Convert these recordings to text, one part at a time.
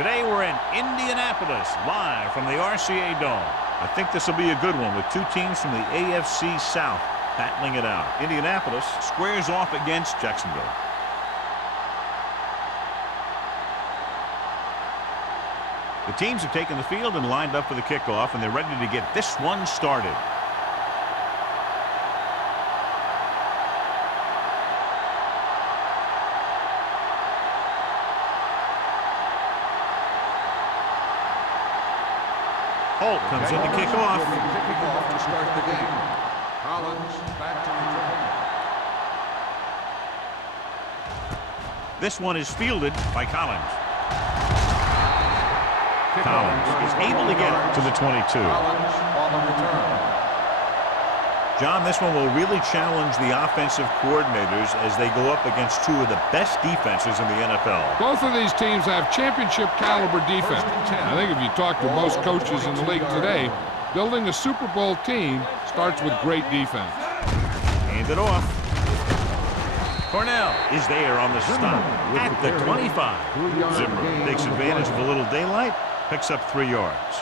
Today we're in Indianapolis, live from the RCA Dome. I think this will be a good one with two teams from the AFC South battling it out. Indianapolis squares off against Jacksonville. The teams have taken the field and lined up for the kickoff, and they're ready to get this one started. Holt comes in to kick off. Kicking off to start the game. Collins back to return. This one is fielded by Collins. Collins is able to get to the 22. Collins on the return. John, this one will really challenge the offensive coordinators as they go up against two of the best defenses in the NFL. Both of these teams have championship caliber defense. I think if you talk to most coaches in the league today, building a Super Bowl team starts with great defense. Hand it off. Cornell is there on the stop at the 25. Zimmer takes advantage of a little daylight, picks up 3 yards.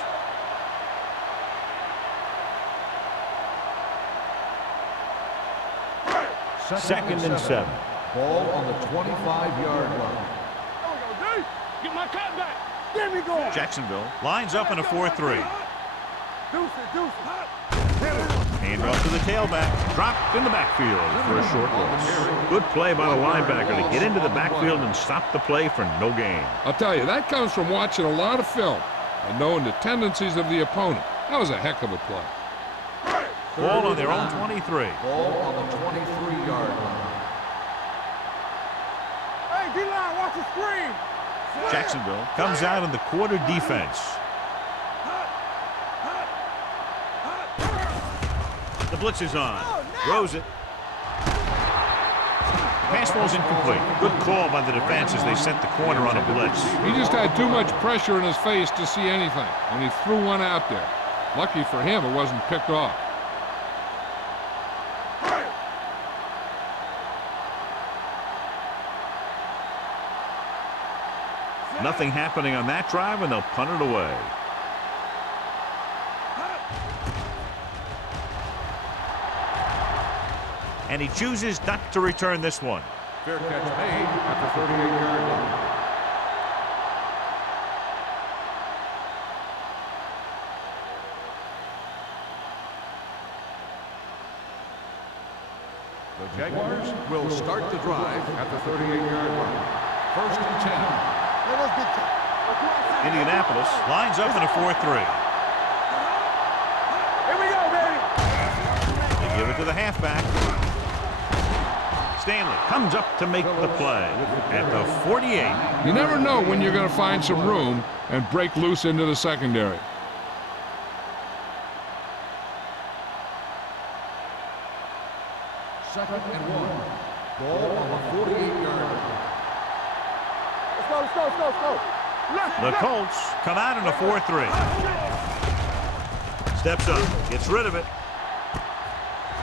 Second and 7. Ball on the 25-yard line. Get my cut back. There we go. Jacksonville lines up in a 4-3. Deuce. Hand off to the tailback. Dropped in the backfield for a short loss. Good play by the linebacker to get into the backfield and stop the play for no gain. I'll tell you, that comes from watching a lot of film and knowing the tendencies of the opponent. That was a heck of a play. Ball on their own 23. Ball on the 23-yard line. Hey, D-line, watch the screen. Jacksonville comes out in the quarter defense. The blitz is on. Throws it. Pass ball's incomplete. Good call by the defense as they sent the corner on a blitz. He just had too much pressure in his face to see anything, and he threw one out there. Lucky for him, it wasn't picked off. Nothing happening on that drive, and they'll punt it away. And he chooses not to return this one. Fair catch made at the 38-yard line. The Jaguars will start the drive at the 38-yard line. First and 10. Indianapolis lines up in a 4-3. Here we go, baby. They give it to the halfback. Stanley comes up to make the play at the 48. You never know when you're going to find some room and break loose into the secondary. Second and 1. Ball on the 48-yard line. Let's go. The Colts come out in a 4-3. Steps up, gets rid of it.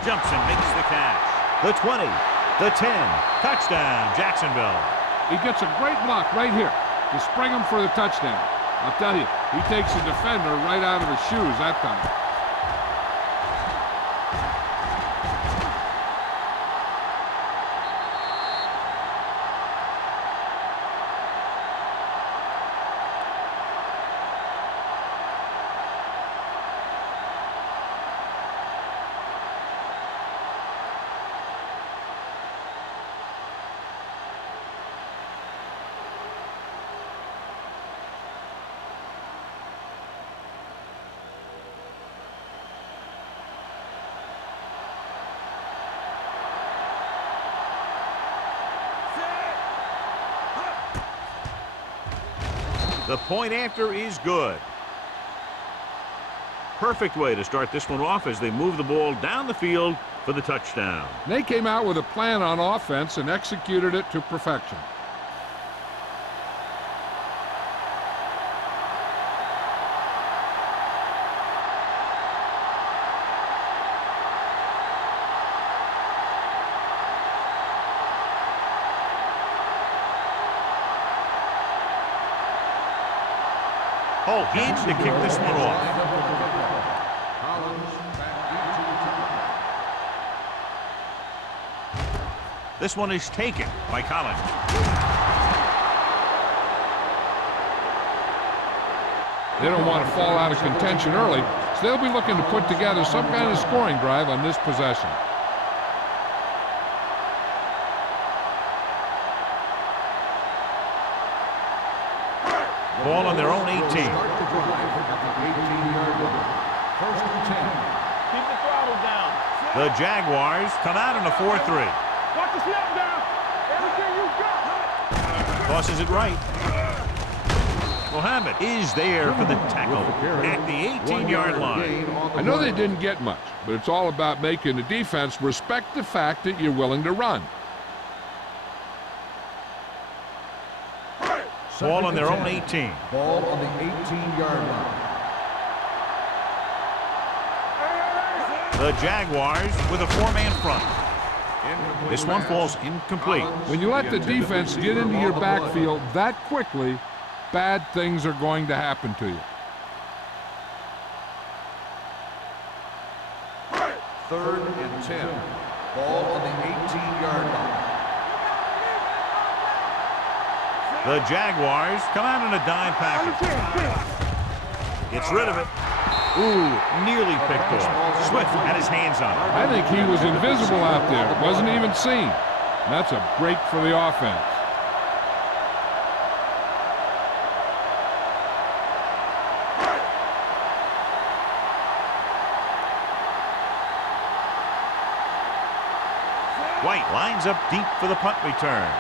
Jumps and makes the catch. The 20, the 10, touchdown, Jacksonville. He gets a great block right here to spring him for the touchdown. I'll tell you, he takes the defender right out of his shoes that time. The point after is good. Perfect way to start this one off as they move the ball down the field for the touchdown. They came out with a plan on offense and executed it to perfection. Holt needs to kick this one off. This one is taken by Collins. They don't want to fall out of contention early, so they'll be looking to put together some kind of scoring drive on this possession. Ball on their own 18. Start the drive at the 18-yard line. First and 10. Keep the throttle down. The Jaguars come out in a 4-3. Watch the snap down. Everything you got. Tosses it right. Mohammed is there for the tackle at the 18-yard line. I know they didn't get much, but it's all about making the defense respect the fact that you're willing to run. Ball on their own 18. Ball on the 18-yard line. The Jaguars with a 4-man front. This one falls incomplete. When you let the defense get into your backfield that quickly, bad things are going to happen to you. Third and 10. Ball on the 18-yard line. The Jaguars come out in a dime package. Gets rid of it. Ooh, nearly picked off. Swift had his hands on it. I think he was invisible out there. Wasn't even seen. And that's a break for the offense. White lines up deep for the punt return.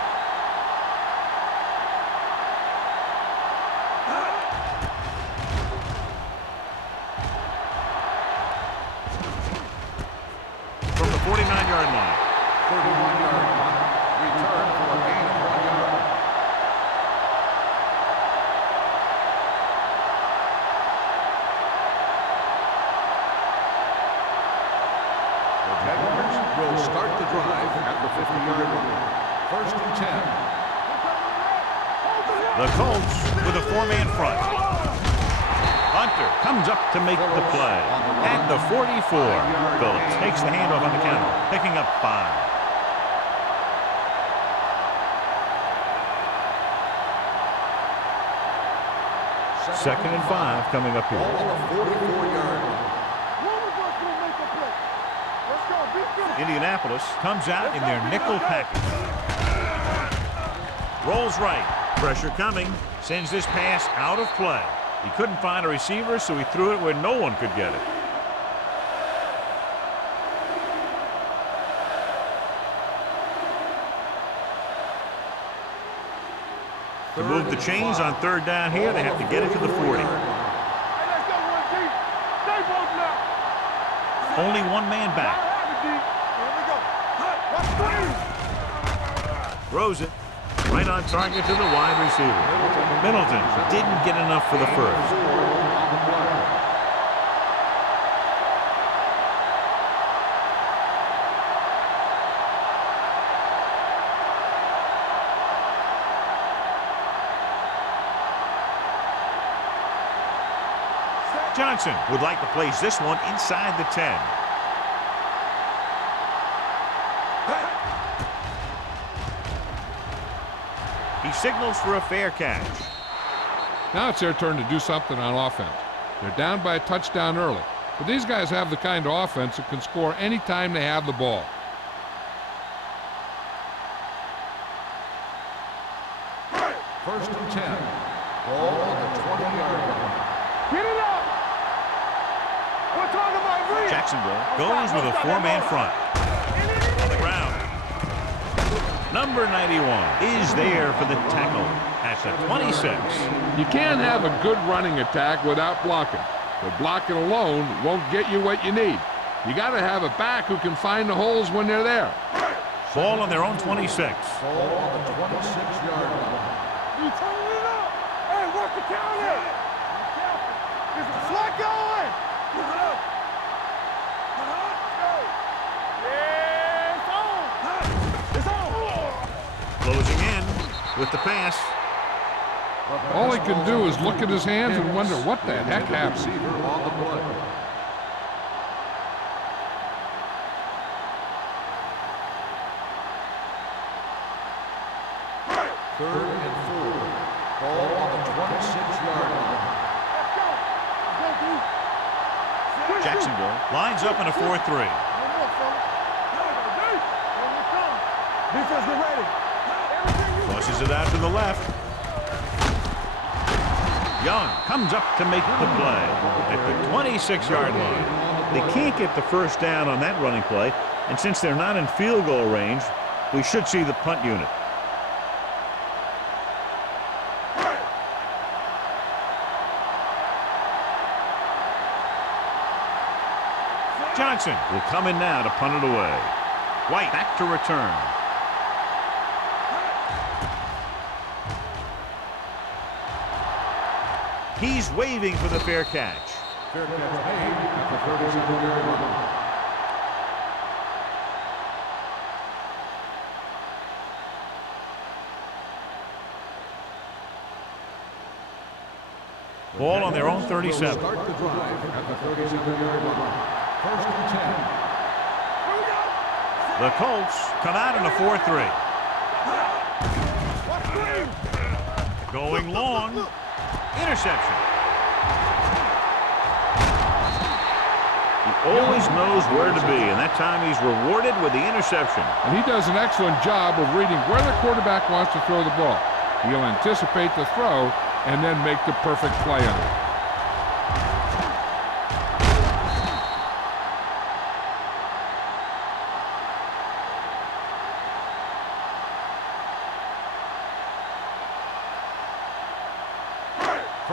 From the 49-yard line. 31-yard line. Return for a gain of 1 yard. The Jaguars will start the drive at the 50-yard line. First and 10. The Colts with a 4-man front. Hunter comes up to make the play. At the 44, Phillips takes the handoff on the counter, picking up 5. Second and 5 coming up here. Ball on the 44-yard line. Indianapolis comes out in their nickel package. Rolls right. Pressure coming. Sends this pass out of play. He couldn't find a receiver, so he threw it where no one could get it. To move the chains on third down here, they have to get it to the 40. Only one man back. Throws it right on target to the wide receiver. Middleton didn't get enough for the first. Johnson would like to place this one inside the 10. He signals for a fair catch. Now it's their turn to do something on offense. They're down by a touchdown early, but these guys have the kind of offense that can score any time they have the ball. First and 10. Ball on the 20-yard line. Get it up! We're talking about real. Jacksonville goes with a 4-man front. On the ground. Number 91 is there for the tackle at the 26. You can't have a good running attack without blocking, but blocking alone won't get you what you need. You got to have a back who can find the holes when they're there. Ball on their own 26. Ball on the 26-yard line. You turning it up. Hey, work the counter. Is the slot going? Yeah, it's on. It's on. Closing in with the pass. All he can do is look at his hands and wonder what the heck happened. On the play. Third and 4. Ball on the 26-yard line. Jacksonville lines up in a 4-3. Defense, get ready. Pushes it out to the left. Young comes up to make the play at the 26-yard line. They can't get the first down on that running play, and since they're not in field goal range, we should see the punt unit. Johnson will come in now to punt it away. White back to return. He's waving for the fair catch. Fair catch made at the 37-yard line. Ball on their own 37. Start the drive at the 37-yard line. First and 10. The Colts come out in a 4-3. Going long. Interception. He always knows where to be, and that time he's rewarded with the interception. And he does an excellent job of reading where the quarterback wants to throw the ball. He'll anticipate the throw and then make the perfect play on it.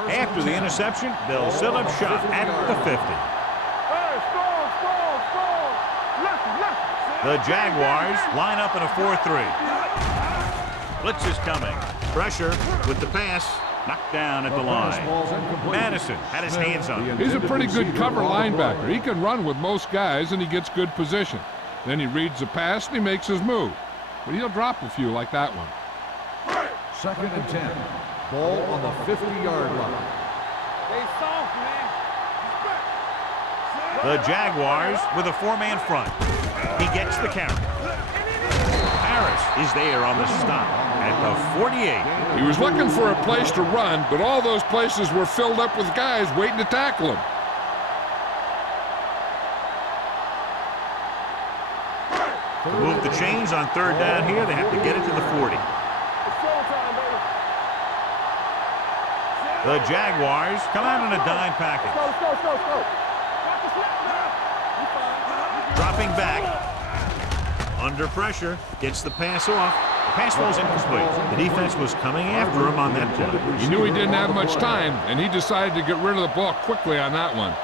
After the interception, they'll set up shop at the 50. The Jaguars line up in a 4-3. Blitz is coming. Pressure with the pass. Knocked down at the line. Madison had his hands on it. He's a pretty good cover linebacker. He can run with most guys, and he gets good position. Then he reads the pass, and he makes his move. But he'll drop a few like that one. Second and 10. Ball on the 50-yard line. The Jaguars with a 4-man front. He gets the carry. Harris is there on the stop at the 48. He was looking for a place to run, but all those places were filled up with guys waiting to tackle him. To move the chains on third down here, they have to get it to the 40. The Jaguars come out in a dime package. Dropping back. Under pressure. Gets the pass off. The pass falls incomplete. The defense was coming after him on that play. He knew he didn't have much time, and he decided to get rid of the ball quickly on that one.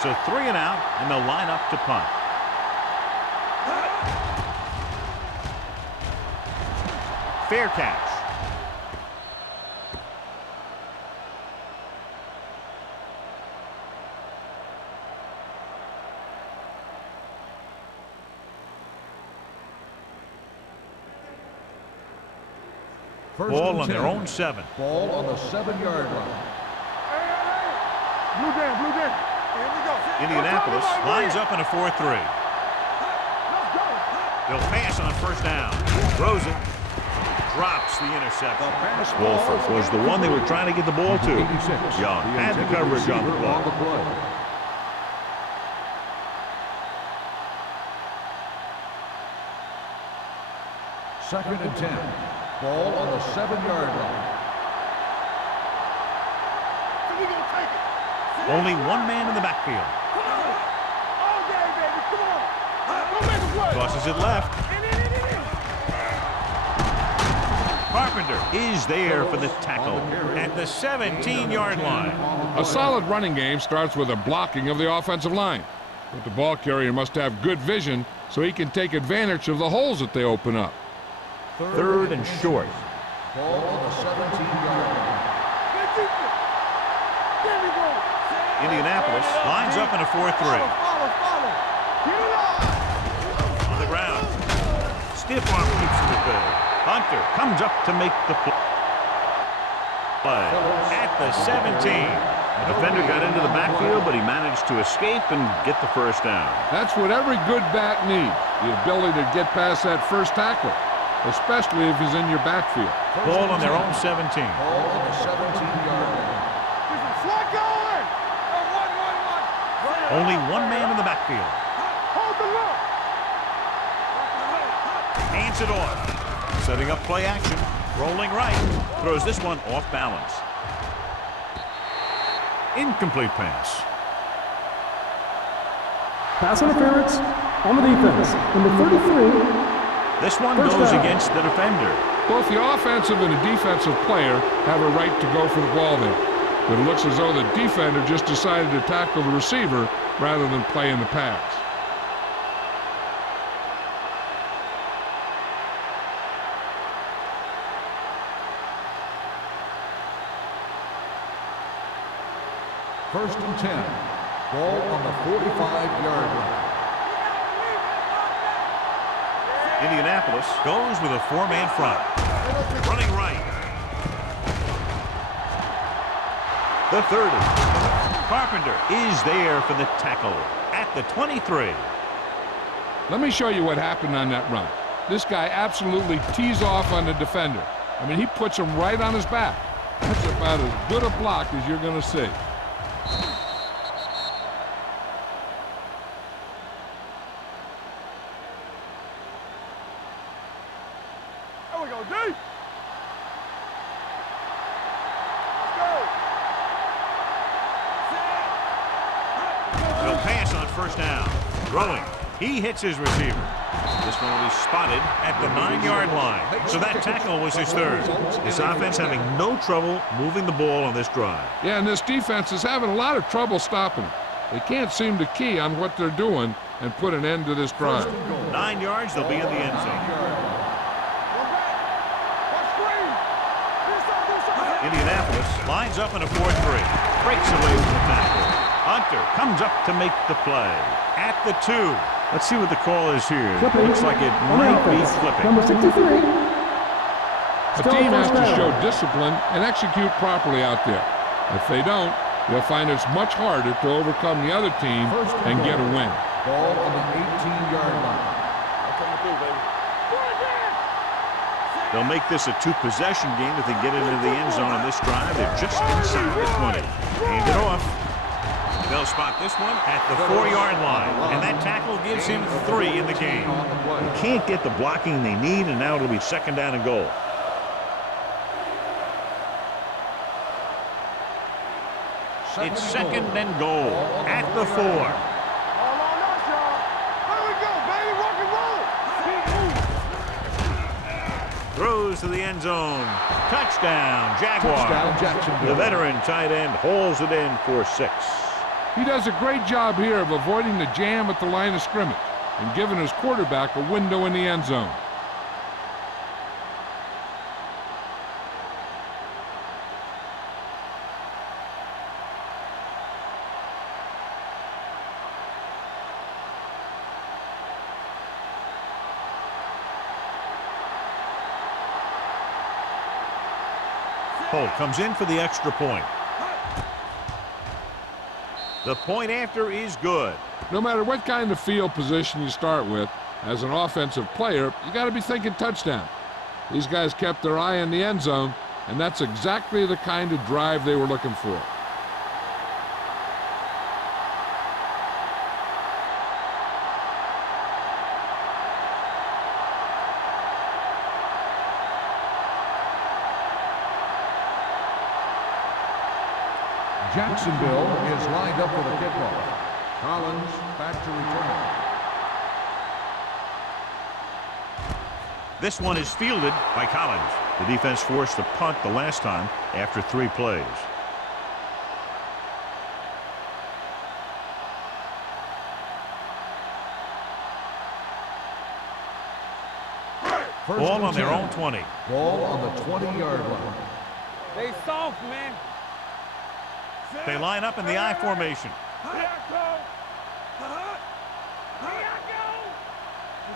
So 3 and out, and they'll line up to punt. Fair catch. Ball on their own 7. Ball on the 7-yard line. Blue down, blue down. Here we go. Indianapolis lines up in a 4-3. They'll pass on first down. Throws it. Drops the interception. Wolford was the one they were trying to get the ball to. Young had the coverage on the ball. Second and 10. Ball on the 7-yard line. Only one man in the backfield. Tosses it left. Carpenter is there for the tackle at the 17-yard line. A solid running game starts with a blocking of the offensive line. But the ball carrier must have good vision so he can take advantage of the holes that they open up. Third and short. Ball on the 17-yard line. Indianapolis lines up in a 4-3. Follow. Get it on. On the ground. Stiff arm keeps him at bay. Hunter comes up to make the play. At the 17. The defender got into the backfield, but he managed to escape and get the first down. That's what every good back needs, the ability to get past that first tackler, especially if he's in your backfield. Ball on their own 17. Ball on the 17-yard line. There's a slot going. One. Only one man in the backfield. Hold the look. Hands it off. Setting up play action. Rolling right. Throws this one off balance. Incomplete pass. Pass interference on the defense. Number 33. This one First goes down. against the defender. Both the offensive and the defensive player have a right to go for the ball there. But it looks as though the defender just decided to tackle the receiver rather than play in the pass. First and 10. Ball on the 45-yard line. Indianapolis goes with a four-man front. Running right. The 30. Carpenter is there for the tackle at the 23. Let me show you what happened on that run. This guy absolutely tees off on the defender. I mean, he puts him right on his back. That's about as good a block as you're going to see. There we go, D. Let's go. He'll pass on first down. Throwing. He hits his receiver. This one will be spotted at the 9-yard line. So that tackle was his third. This offense having no trouble moving the ball on this drive. Yeah, and this defense is having a lot of trouble stopping him. They can't seem to key on what they're doing and put an end to this drive. 9 yards, they'll be in the end zone. Indianapolis lines up in a 4-3. Breaks away from the tackle. Hunter comes up to make the play at the 2. Let's see what the call is here. Flipping. Looks like it On might be offense. flipping. Number 63. A Still team has first to down. show discipline and execute properly out there. If they don't, they'll find it's much harder to overcome the other team and get a win. Ball on the 18-yard line. They'll make this a two-possession game if they get into the end zone on this drive. They're just inside the 20. Hand it off. They'll spot this one at the 4-yard line, and that tackle gives him 3 in the game. They can't get the blocking they need, and now it'll be second down and goal. It's second and goal at the 4. Hold on us, y'all. There we go, baby. Rock and roll. Throws to the end zone. Touchdown, Jaguars. Touchdown, Jacksonville. The veteran tight end hauls it in for 6. He does a great job here of avoiding the jam at the line of scrimmage and giving his quarterback a window in the end zone. Holt comes in for the extra point. The point after is good. No matter what kind of field position you start with, as an offensive player, you got to be thinking touchdown. These guys kept their eye on the end zone, and that's exactly the kind of drive they were looking for. Jacksonville is lined up for the kickoff. Collins back to return. This one is fielded by Collins. The defense forced a punt the last time after 3 plays. Ball on their own 20. Ball on the 20-yard line. Stay soft, man. They line up in the I formation. Here I go. Here I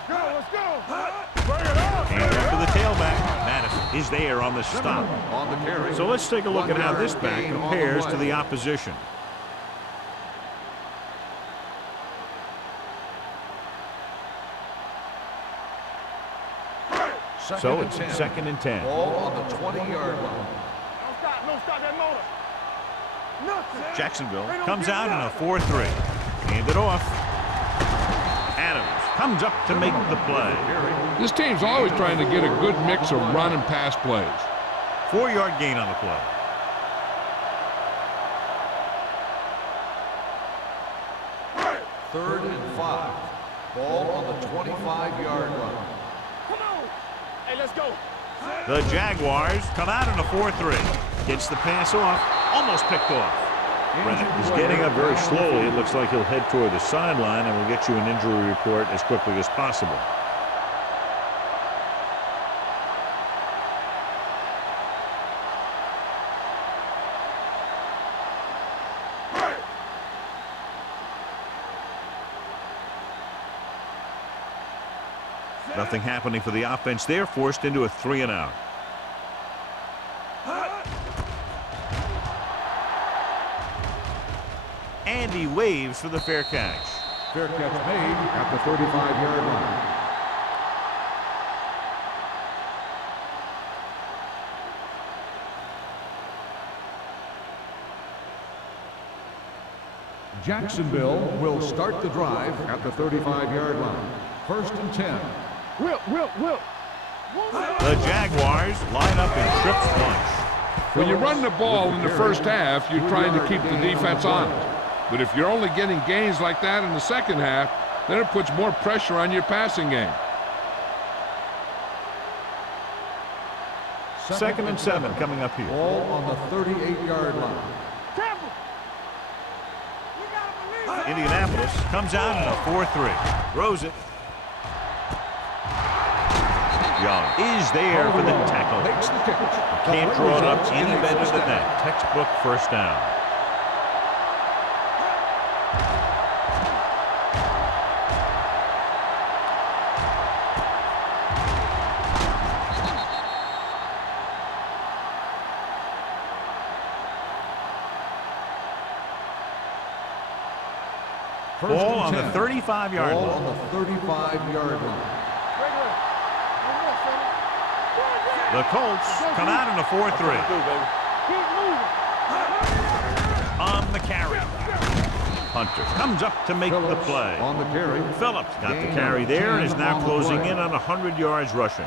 go. Let's go. Bring it up. And up to the tailback. Madison is there on the stop. On the carry. So let's take a look at how this back Gain on the compares to play. the opposition. So it's 2nd and 10. Ball on the 20-yard line. No stop that motor. Nothing. Jacksonville comes out in a 4-3. Hand it off. Adams comes up to make the play. This team's always trying to get a good mix of run and pass plays. 4-yard gain on the play. Third and 5. Ball on the 25-yard line. Come on. Hey, let's go. The Jaguars come out in a 4-3. Gets the pass off. Almost picked off. Reddick is getting up very slowly. It looks like he'll head toward the sideline, and we'll get you an injury report as quickly as possible. Nothing happening for the offense there, forced into a 3-and-out. And he waves for the fair catch. Fair catch made at the 35-yard line. Jacksonville will start the drive at the 35-yard line. 1st and 10. Will. The Jaguars line up in trips bunch. When you run the ball in the first half, you're trying to keep the defense honest. But if you're only getting gains like that in the second half, then it puts more pressure on your passing game. 2nd and 7 coming up here. Ball on the 38-yard line. Indianapolis comes out in a 4-3. Throws it. Young is there for the tackle. Makes the catch. Can't draw it up any better than that. Textbook first down. Ball on the 35-yard Ball line. on the 35-yard line. The Colts come out in a 4-3. On the carry. Hunter comes up to make the play. On the carry. Phillips got the carry there and is now closing in on 100 yards rushing.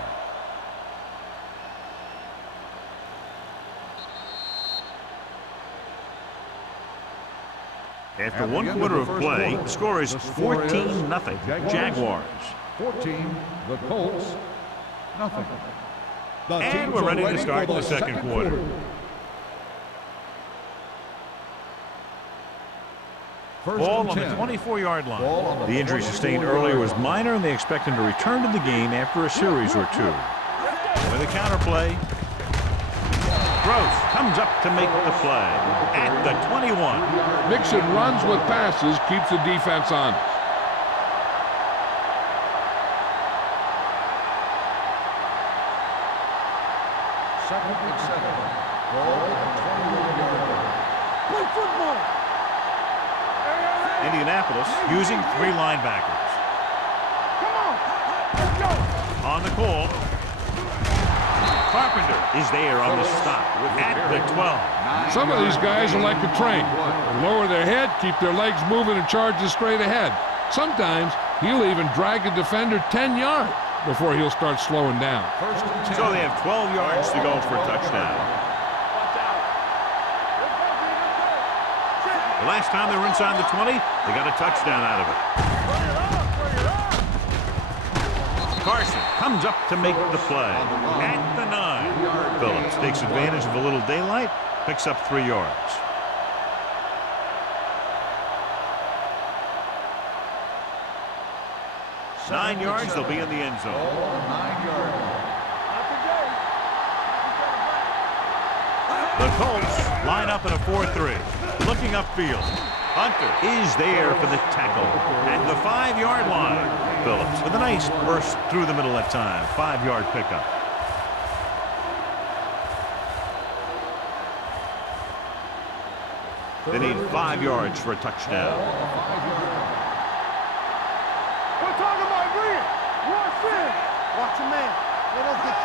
After one quarter of play, the score is 14-0 Jaguars. 14, the Colts, nothing. And we're ready to start the second quarter. Ball on the 24-yard line. The injury sustained earlier was minor, and they expect him to return to the game after a series or two. With a counterplay, Gross comes up to make the play at the 21. Mixing runs with passes keeps the defense honest. Second and 7. Ball at the 21-yard line. Play football. Indianapolis using 3 linebackers. Come on. Let's go. On the call, Carpenter is there on the stop at the 12. Some of these guys are like a train. They lower their head, keep their legs moving, and charge it straight ahead. Sometimes he'll even drag a defender 10 yards before he'll start slowing down. First and 10. So they have 12 yards to go for a touchdown. Watch out. The last time they were inside the 20, they got a touchdown out of it. Carson comes up to make the play at the 9. Phillips takes advantage of a little daylight, picks up 3 yards. Nine yards, they'll be in the end zone. Ball on the 9-yard line. The Colts Line up in a 4-3. Looking upfield. Hunter is there for the tackle at the 5-yard line. Phillips with a nice burst through the middle that time. 5-yard pickup. They need 5 yards for a touchdown. We're talking about green. Watch in. Watch your man. Let us get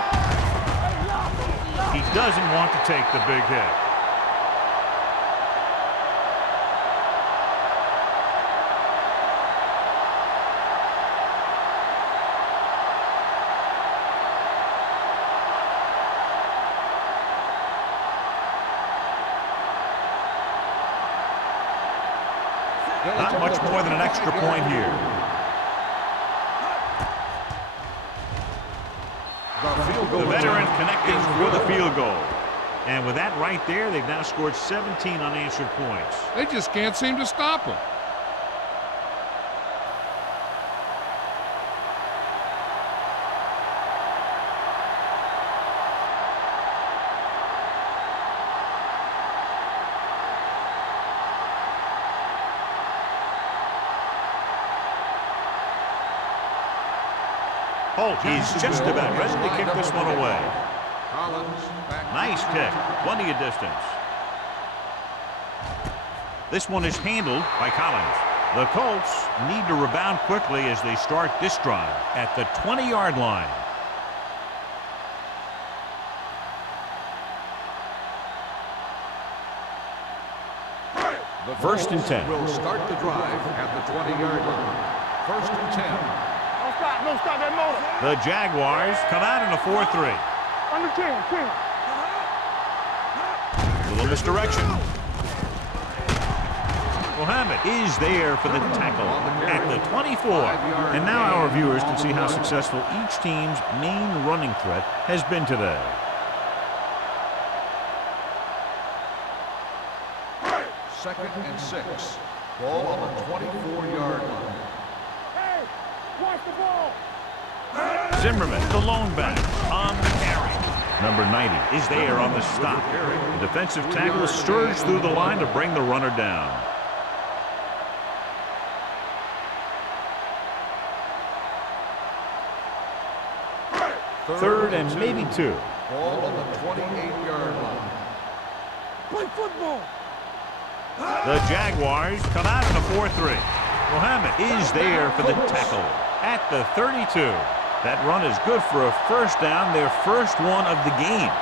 He doesn't want to take the big hit. Not much more than an extra point here. The veteran connecting for the field goal. And with that right there, they've now scored 17 unanswered points. They just can't seem to stop him. Holt is just about ready to kick this one away. Nice kick. Plenty of distance. This one is handled by Collins. The Colts need to rebound quickly as they start this drive at the 20-yard line. First and 10. Will start the drive at the 20-yard line. First and 10. No stop that motor. The Jaguars come out in a 4-3. Under 10. Little misdirection. Muhammad is there for the tackle at the 24. And now our viewers can see how successful each team's main running threat has been today. Second and 6. Ball on the 24-yard line. Hey, watch the ball. Zimmerman, the lone back, on the carry. Number 90 is there on the stop. The defensive tackle surged through the line to bring the runner down. Third and maybe 2. Ball on the 28-yard line. Play football. The Jaguars come out in a 4-3. Muhammad is there for the tackle at the 32. That run is good for a first down, their first one of the game.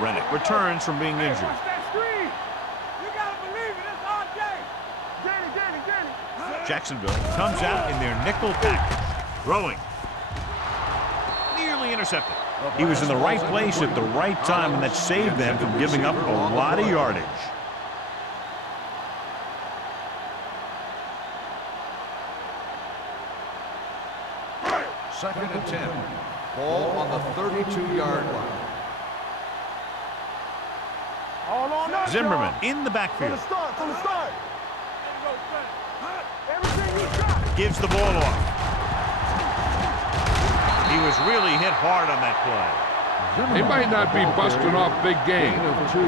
Rennick returns from being injured. Watch that screen. You gotta believe it. It's our day. Danny. Jacksonville comes out in their nickel package. Throwing. Nearly intercepted. He was in the right place at the right time, and that saved them from giving up a lot of yardage. Second and 10. Ball on the 32-yard line. All on us, Zimmerman y'all. in the backfield. From the start. Everything you got. Gives the ball off. He was really hit hard on that play. They might not be busting off big game.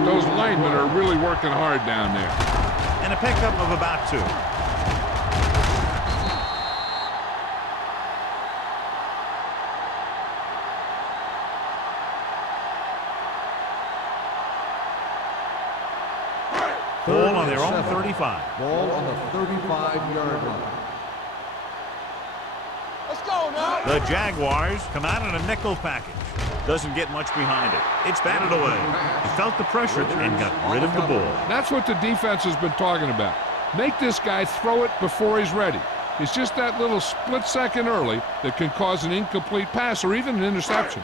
Those linemen are really working hard down there. And a pickup of about 2. Ball on their own 35. Ball on the 35-yard line. Let's go now. The Jaguars come out in a nickel package. Doesn't get much behind it. It's batted away. He felt the pressure and got rid of the ball. That's what the defense has been talking about. Make this guy throw it before he's ready. It's just that little split second early that can cause an incomplete pass or even an interception.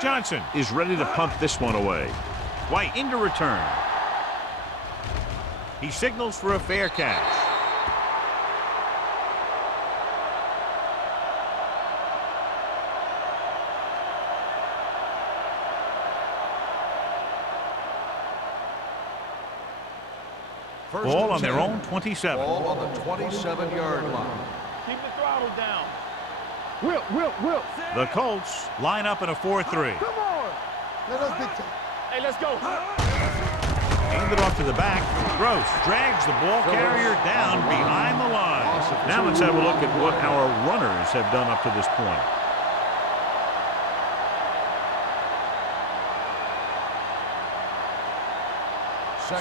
Johnson is ready to pump this one away. White into return. He signals for a fair catch. Ball on their own 27. Ball on the 27-yard line. Keep the throttle down. Will. The Colts line up in a 4-3. Come on. Let us big time. Hey, let's go. Hand it off to the back. Gross drags the ball carrier down behind the line. Now let's have a look at what our runners have done up to this point.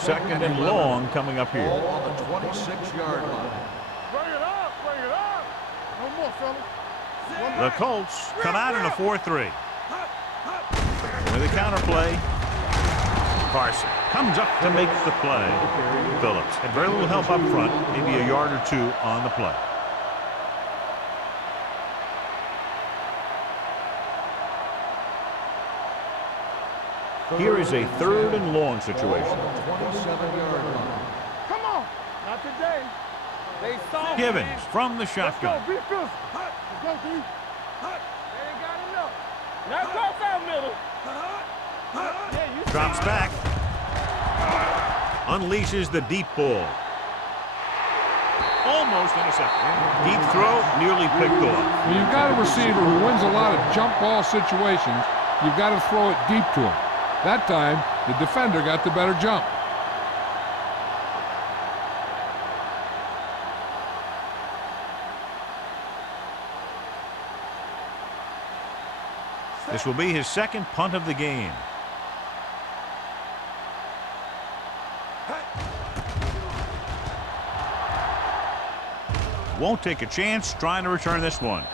Second and long coming up here. Ball on the 26-yard line. Bring it up. No more, fella. The Colts come out in a 4-3. With a counter play. Carson comes up to make the play. Phillips had very little help up front, maybe a yard or two on the play. Here is a 3rd and long situation. 27-yard line. Come on. Not today. They saw Givens from the shotgun. Let's go, be fierce. Let's go, D. They ain't got enough. Now cross out middle. Yeah, you Drops back. Unleashes the deep ball. Almost intercepted. Deep throw, nearly picked off. When you've got a receiver who wins a lot of jump ball situations, you've got to throw it deep to him. That time, the defender got the better jump. This will be his second punt of the game. Won't take a chance trying to return this one.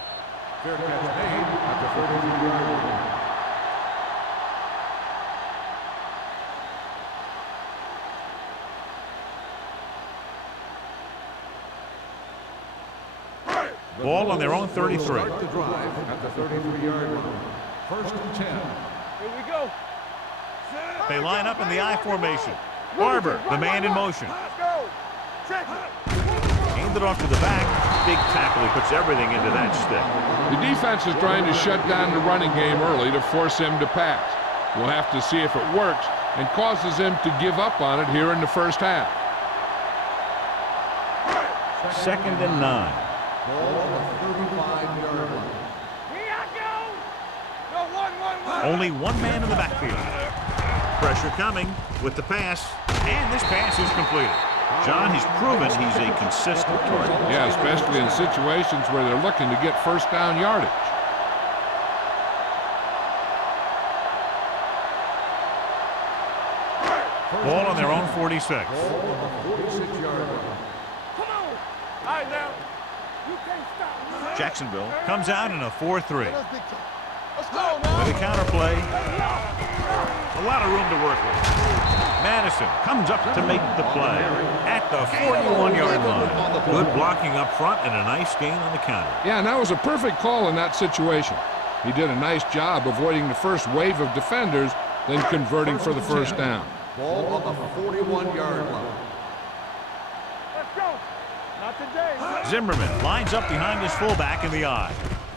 Fair catch made at the 33-yard line. Ball on their own 33. Start the drive at the 33-yard line. 1st and 10. Here we go. They line up in the I formation. Barber, the man in motion. Let's go. Check it. Hand it off to the back. Big tackle. He puts everything into that stick. The defense is trying to shut down the running game early to force him to pass. We'll have to see if it works and causes him to give up on it here in the first half. 2nd and 9. Ball on the 35-yard line. Here I go. No, one. Only one man in the backfield. Pressure coming with the pass, and this pass is completed. John, he's proven he's a consistent target. Yeah, especially in situations where they're looking to get first down yardage. Ball on their own 46. Ball on the 46-yard line. Come on. All right, now. You can't stop me. Jacksonville comes out in a 4-3. Let's go, man. With a counter play. A lot of room to work with. Madison comes up to make the play at the 41-yard line. Good blocking up front and a nice gain on the counter. Yeah, and that was a perfect call in that situation. He did a nice job avoiding the first wave of defenders, then converting for the first down. Ball on the 41-yard line. Let's go. Not today. Zimmerman lines up behind his fullback in the I.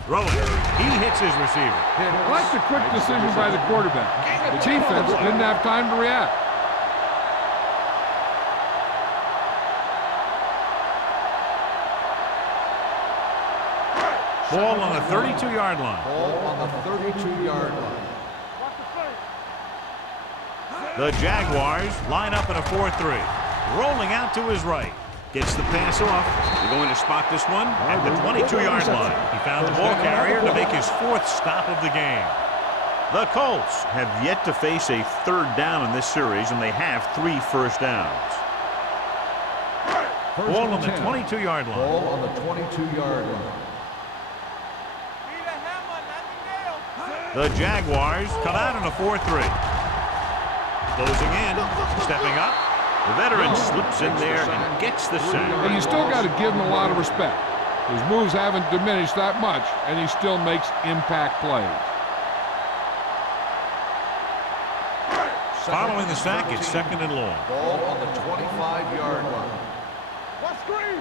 Throwing. He hits his receiver. I like the quick decision by the quarterback. The defense didn't have time to react. Ball on the 32-yard line. Ball on the 32-yard line. Watch the play. The Jaguars line up in a 4-3. Rolling out to his right. Gets the pass off. They're going to spot this one at the 22-yard line. He found the ball carrier to make his 4th stop of the game. The Colts have yet to face a 3rd down in this series, and they have 3 first downs. Ball on the 22-yard line. Ball on the 22-yard line. Need a hammer, not the nail. The Jaguars come out in a 4-3. Closing in, stepping up. The veteran slips in there and gets the sack. And you still got to give him a lot of respect. His moves haven't diminished that much, and he still makes impact plays. Following the sack, it's 2nd and long. Ball on the 25-yard line. What screen?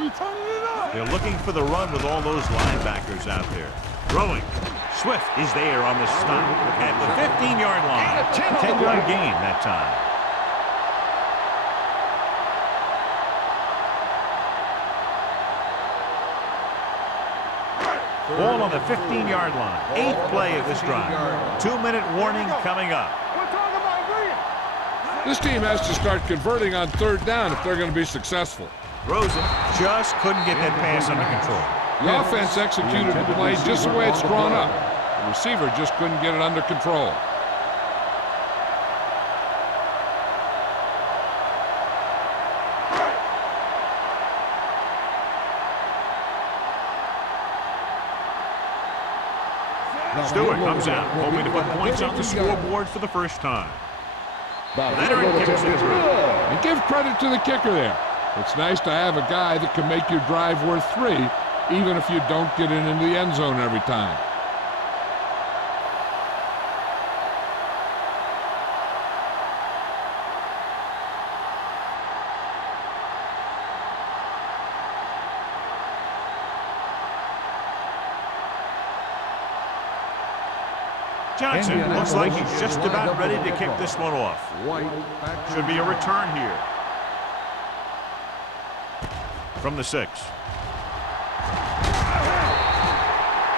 We turning it up. They're looking for the run with all those linebackers out there. Throwing. Swift is there on the stop at the 15-yard line. 10-yard gain that time. Ball on the 15-yard line. 8th play of this drive. 2-minute warning coming up. This team has to start converting on 3rd down if they're going to be successful. Throws it. Just couldn't get that pass under control. The offense executed the play just the way it's drawn up. The receiver just couldn't get it under control. Stewart comes out, hoping to put points on the scoreboard for the first time. Leonard kicks it through. And give credit to the kicker there. It's nice to have a guy that can make your drive worth 3, even if you don't get it into the end zone every time. Johnson looks like he's just about ready to kick this one off. Should be a return here. From the 6.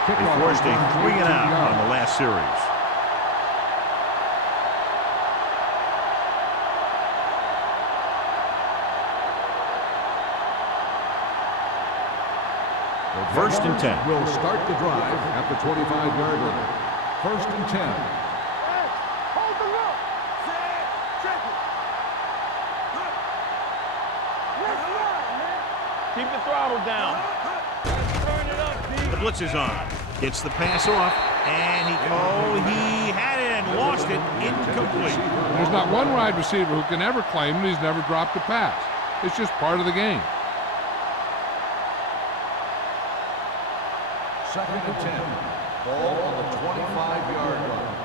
They forced a 3-and-out on the last series. First and 10. Will start the drive at the 25-yard line. 1st and 10. Hold the look. Check it. Let's run, man. Keep the throttle down. Turn it up, D. The blitz is on. Gets the pass off, and he had it and lost it. Incomplete. There's not one wide receiver who can ever claim that he's never dropped a pass. It's just part of the game. 2nd and 10. Ball on the 25-yard line.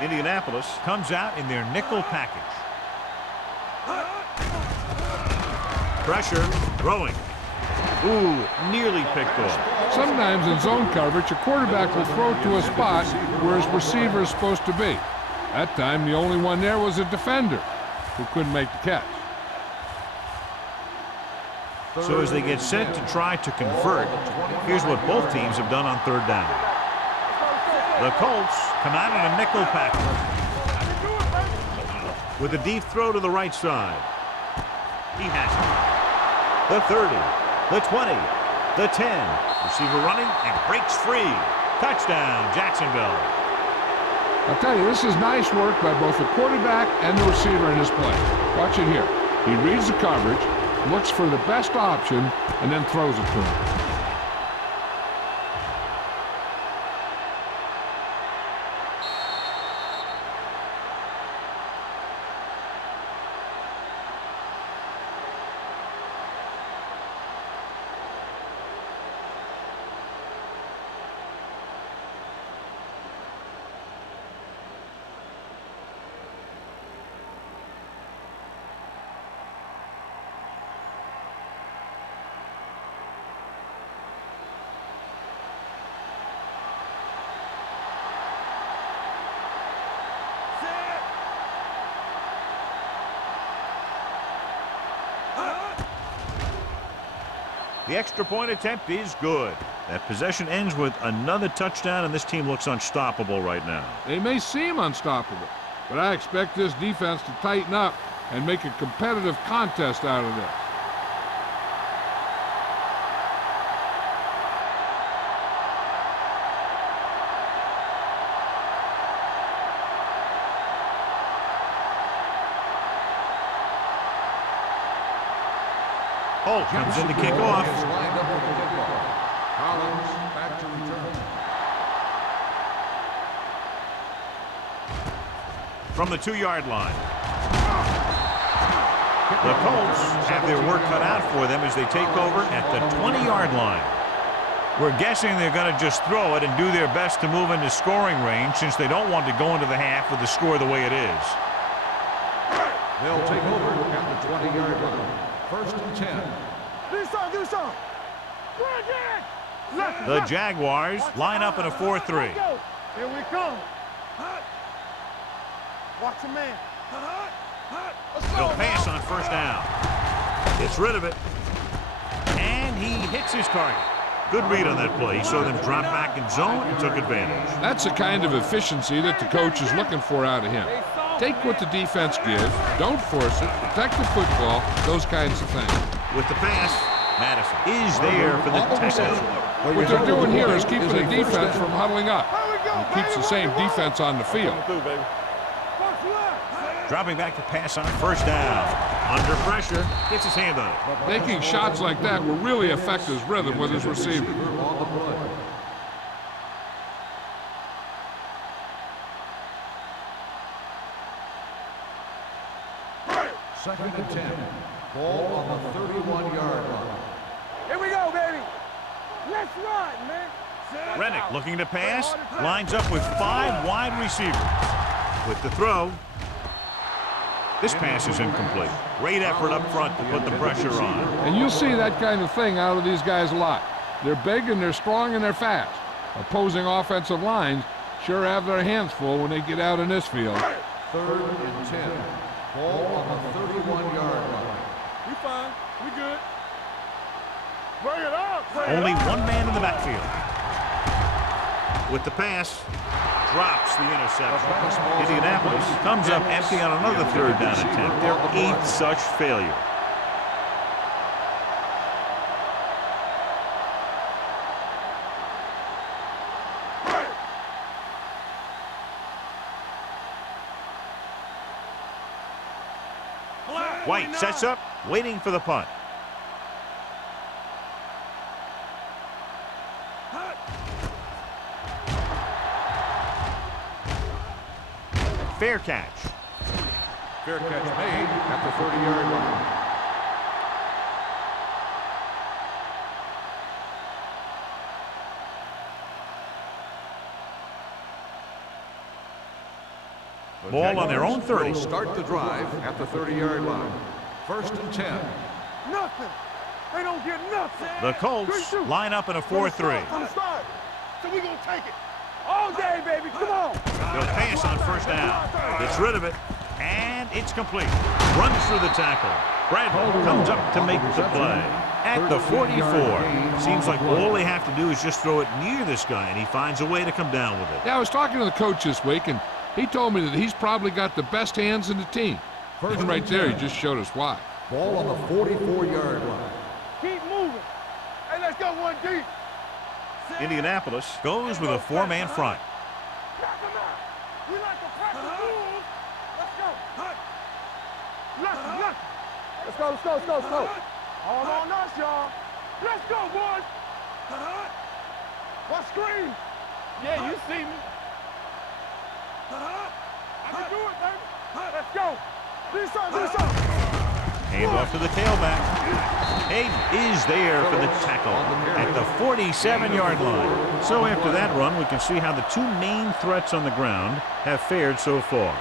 Indianapolis comes out in their nickel package. Pressure, throwing. Ooh, nearly picked off. Sometimes in zone coverage, a quarterback will throw to a spot where his receiver is supposed to be. That time, the only one there was a defender who couldn't make the catch. So as they get set to try to convert, here's what both teams have done on 3rd down. The Colts come out in a nickel package with a deep throw to the right side. He has it. The 30, the 20, the 10. Receiver running and breaks free. Touchdown, Jacksonville. I'll tell you, this is nice work by both the quarterback and the receiver in his play. Watch it here. He reads the coverage, looks for the best option, and then throws it to him. The extra point attempt is good. That possession ends with another touchdown, and this team looks unstoppable right now. They may seem unstoppable, but I expect this defense to tighten up and make a competitive contest out of this. Holt comes in to kick off. Is lined up for the kickoff. Collins back to return. From the 2-yard line. The Colts have their work cut out for them as they take over at the 20-yard line. We're guessing they're going to just throw it and do their best to move into scoring range since they don't want to go into the half with the score the way it is. They'll take over at the 20-yard line. 1st and 10. Do something. The Jaguars line up in a 4-3. Here we come. Watch a man. They'll pass on 1st down. Gets rid of it. And he He hits his target. Good read on that play. He saw them drop back in zone and took advantage. That's the kind of efficiency that the coach is looking for out of him. Take what the defense gives, don't force it, protect the football, those kinds of things. With the pass, Madison is there for the tackle. What they're doing here is keeping the defense from huddling up. It keeps the same defense on the field. Dropping back to pass on first down. Under pressure, gets his hand on it. Making shots like that will really affect his rhythm with his receiver. Second and 10. Ball on the 31-yard line. Here we go, baby. Let's run, man. Rennick looking to pass, lines up with 5 wide receivers. With the throw, this pass is incomplete. Great effort up front to put the pressure on. And you'll see that kind of thing out of these guys a lot. They're big and they're strong and they're fast. Opposing offensive lines sure have their hands full when they get out in this field. Third and 10. Ball on the 31-yard line. We fine. We good. Bring it up. Only one man in the backfield. With the pass, drops the interception. Indianapolis comes up empty on another third down attempt. Their 8th such failure. White sets up, waiting for the punt. Fair catch. Fair catch made at the 30-yard line. Ball on their own 30. Will start the drive at the 30-yard line. First and 10. Nothing. They don't get nothing. The Colts line up in a 4-3. From the start. So we gonna take it. All day, baby. Come on. They'll pass on first down. Gets rid of it, and it's complete. Runs through the tackle. Bradley comes up to make the play. At the 44. Seems like all they have to do is just throw it near this guy, and he finds a way to come down with it. Yeah, I was talking to the coach this week, and he told me that he's probably got the best hands in the team. And right there, he just showed us why. Ball on the 44-yard line. Keep moving. Hey, let's go one deep. Indianapolis goes with a 4-man front. Knock him out. We like to press the rules. Let's go. Lucky. Let's go. All on us, y'all. Let's go, boys. What screen? Yeah, you see me. I can do it, baby. Let's go. Do something. Hand off to the tailback. Hayden is there for the tackle at the 47-yard line. So after that run, we can see how the 2 main threats on the ground have fared so far.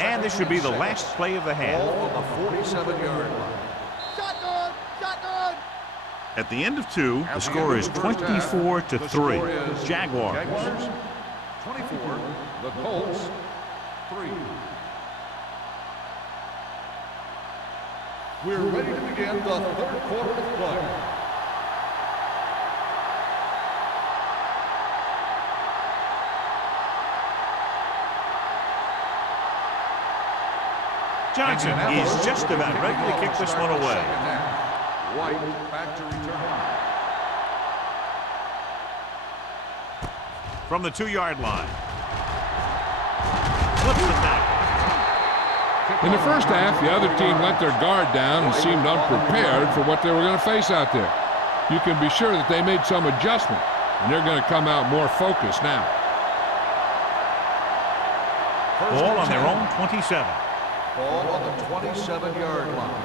And this should be the last play of the half. Ball on the 47-yard line. Shotgun. At the end of 2, the score is 24-3. Jaguars. 24. The Colts 3. We're ready to begin the third quarter of play. Johnson is just about ready to kick this one away. White back to return. From the 2-yard line. Flips the tackle. In the first half, the other team let their guard down and seemed unprepared for what they were going to face out there. You can be sure that they made some adjustment, and they're going to come out more focused now. Ball on their own 27. Ball on the 27-yard line.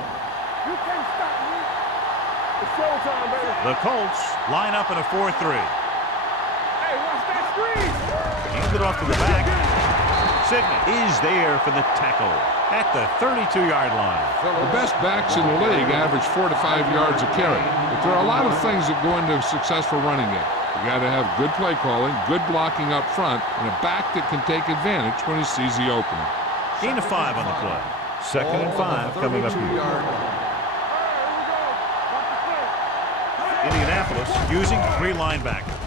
You can't stop me. It's showtime, baby. The Colts line up in a 4-3. Hey, watch that screen. Hands it off to the back. Signet is there for the tackle at the 32-yard line. The best backs in the league average 4 to 5 yards a carry, but there are a lot of things that go into a successful running game. You got to have good play calling, good blocking up front, and a back that can take advantage when he sees the opening. Gain of 5 on the play. 2nd and 5 coming up here. Indianapolis using 3 linebackers.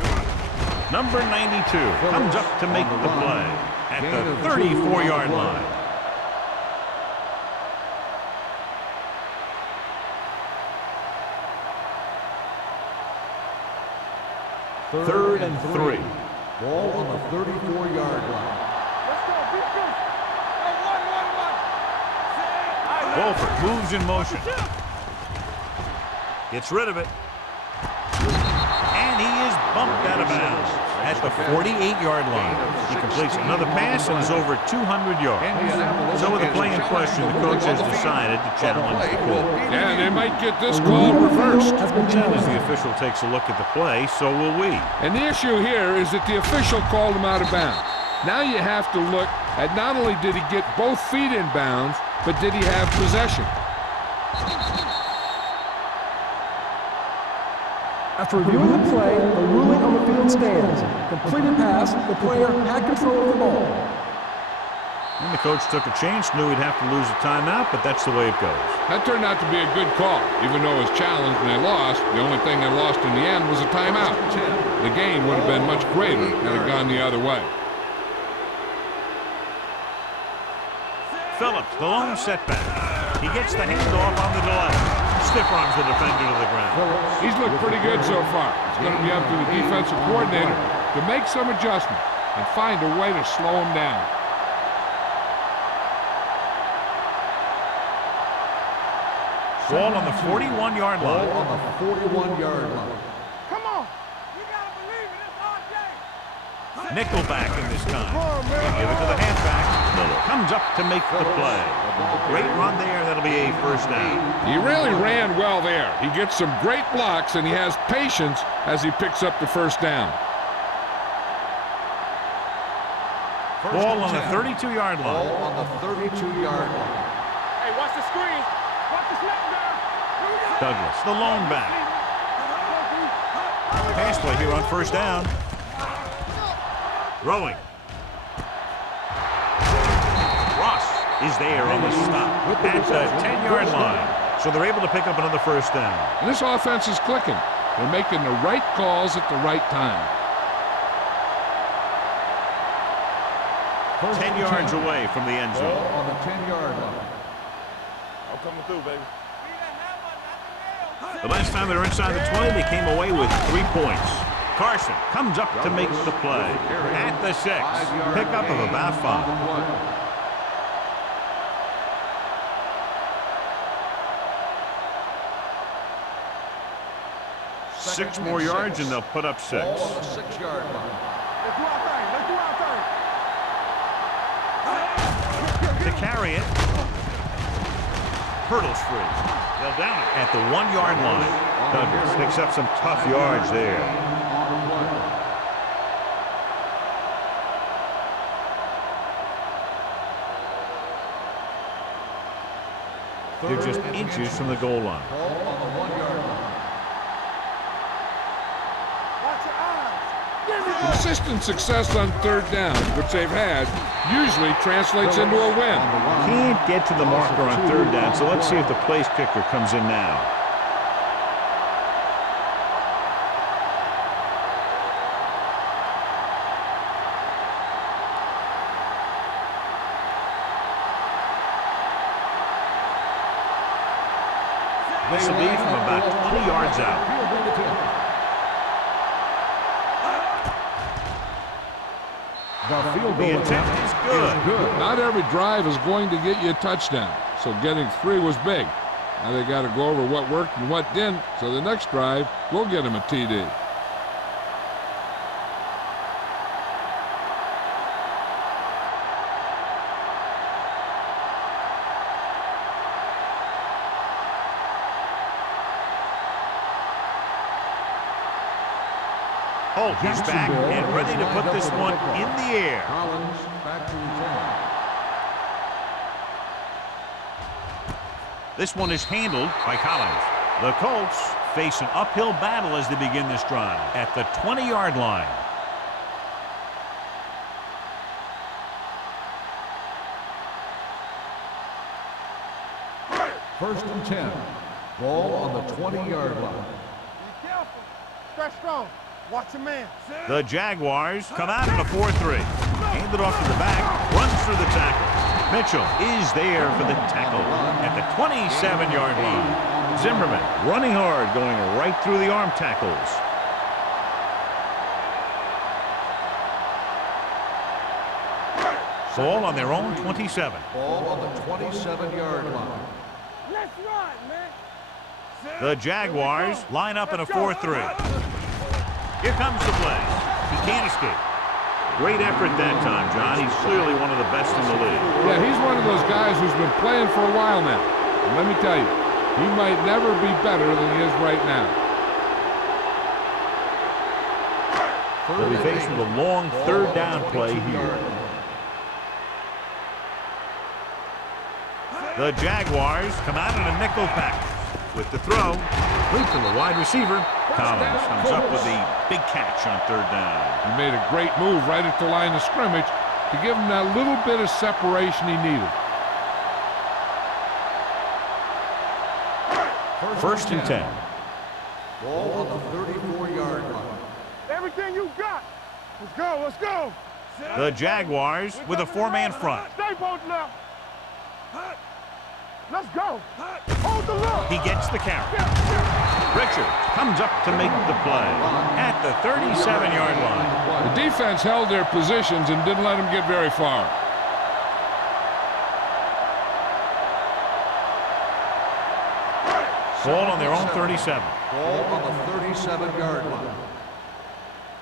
Number 92 comes up to make the play at the 34-yard line. Third and 3. Ball on the 34-yard line. Wolford moves in motion. Gets rid of it. And he is bumped out of bounds at the 48-yard line. He completes another pass and is over 200 yards. So with the play in question, the coach has decided to challenge the call. Yeah, they might get this call reversed. As the official takes a look at the play, so will we. And the issue here is that the official called him out of bounds. Now you have to look at not only did he get both feet in bounds, but did he have possession? After reviewing the play, the ruling on the field stands. Completed pass, the player had control of the ball. And the coach took a chance, knew he'd have to lose a timeout, but that's the way it goes. That turned out to be a good call. Even though it was challenged and they lost, the only thing they lost in the end was a timeout. The gain would have been much greater had it gone the other way. Phillips, the lone setback. He gets the handoff on the delay. Stiff arms the defender to the ground. He's looked pretty good so far. It's going to be up to the defensive coordinator to make some adjustment and find a way to slow him down. Ball on the 41-yard line. Ball on the 41-yard line. Come on. You got to believe it. It's our day. Nickelback in this time. Give it to the halfback. Miller comes up to make the play. Great run there. That'll be a first down. He really ran well there. He gets some great blocks, and he has patience as he picks up the first down. Ball on the 32-yard line. Ball on the 32-yard line. Hey, watch the screen. Watch the snap down. Douglas, the lone back. Pass play here on first down. Throwing. Ross is there on the stop at the 10-yard line. So they're able to pick up another first down. And this offense is clicking. They're making the right calls at the right time. 10 yards away from the end zone. Ball on the 10-yard line. I'm coming through, baby. The last time they were inside the 20, they came away with 3 points. Carson comes up to make the play at the 6. Pickup of about 5. 6 more yards and they'll put up 6. Ball on the 6-yard line. Let's do our thing. Let's do our thing. To carry it. Hurdles free. They'll down it at the 1-yard line. Douglas picks up some tough yards there. They're just inches from the goal line. Ball on the 1-yard line. Watch your eyes. Consistent success on third down, which they've had, usually translates into a win. Can't get to the marker on third down, so let's see if the place kicker comes in now. This will be from about 20 yards out. The intent is good. Not every drive is going to get you a touchdown, so getting 3 was big. Now they got to go over what worked and what didn't, so the next drive will get them a TD. Holt is back and ready to put this one in the air. Collins back to return. This one is handled by Collins. The Colts face an uphill battle as they begin this drive at the 20-yard line. First and 10. Ball on the 20-yard line. Be careful. Stretch strong. Watch your man. The Jaguars come out in a 4-3. Hand it off to the back. Runs through the tackle. Mitchell is there for the tackle at the 27-yard line. Zimmerman running hard, going right through the arm tackles. Ball on their own 27. Ball on the 27-yard line. Let's ride, man. The Jaguars line up in a 4-3. Here comes the play. He can't escape. Great effort that time, John. He's clearly one of the best in the league. Yeah, he's one of those guys who's been playing for a while now. And let me tell you, he might never be better than he is right now. They'll be faced with a long third down play here. The Jaguars come out in a nickel package. With the throw, complete to the wide receiver. Collins comes up with a big catch on third down. He made a great move right at the line of scrimmage to give him that little bit of separation he needed. First and 10. Ball on the 34-yard line. Everything you got. Let's go. Let's go. The Jaguars with a four-man front. Stay both left. Let's go. Hold the look. He gets the carry. Richard comes up to make the play at the 37-yard line. The defense held their positions and didn't let them get very far. Ball on their own 37. Ball on the 37-yard line.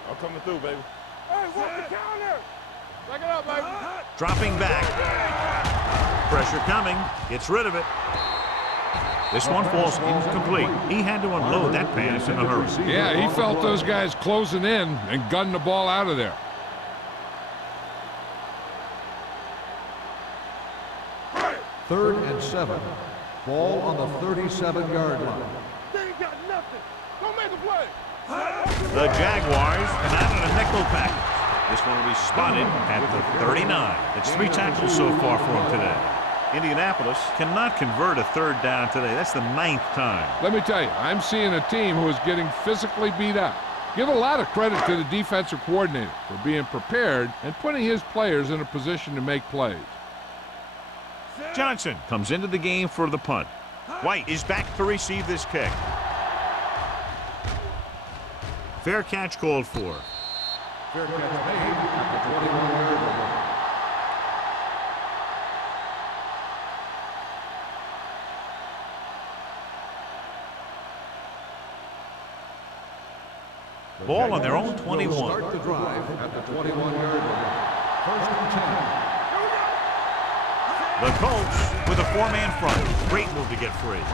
I'm coming through, baby. Hey, walk the counter. Back it up, baby. Dropping back. Pressure coming. Gets rid of it. This one falls incomplete. He had to unload that pass in a hurry. Yeah, he felt those guys closing in and gunned the ball out of there. Third and 7. Ball on the 37-yard line. They ain't got nothing. Go make a play. The Jaguars come out in a nickel package. This one will be spotted at the 39. That's 3 tackles so far for him today. Indianapolis cannot convert a third down today. That's the 9th time. Let me tell you, I'm seeing a team who is getting physically beat up. Give a lot of credit to the defensive coordinator for being prepared and putting his players in a position to make plays. Johnson comes into the game for the punt. White is back to receive this kick. Fair catch called for. Fair catch made at the 21-yard line. Ball on their own 21. Start the drive at the 21-yard line. First and 10. The Colts with a 4-man front. Great move to get free.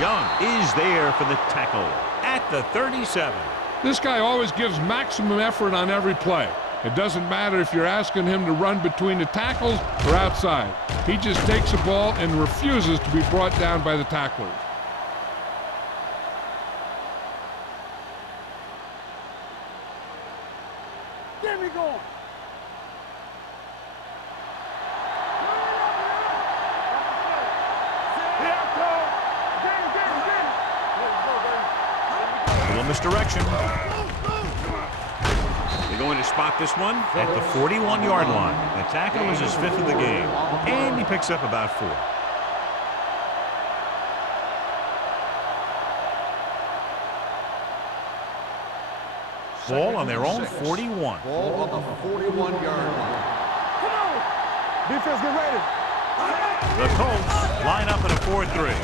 Young is there for the tackle at the 37. This guy always gives maximum effort on every play. It doesn't matter if you're asking him to run between the tackles or outside. He just takes the ball and refuses to be brought down by the tacklers. Get me going. Little misdirection. They're going to spot this one at the 41-yard line. The tackle is his 5th of the game, and he picks up about 4. Ball on their own 41. Ball on the 41-yard line. Come on. Defense, get ready. The Colts line up in a 4-3.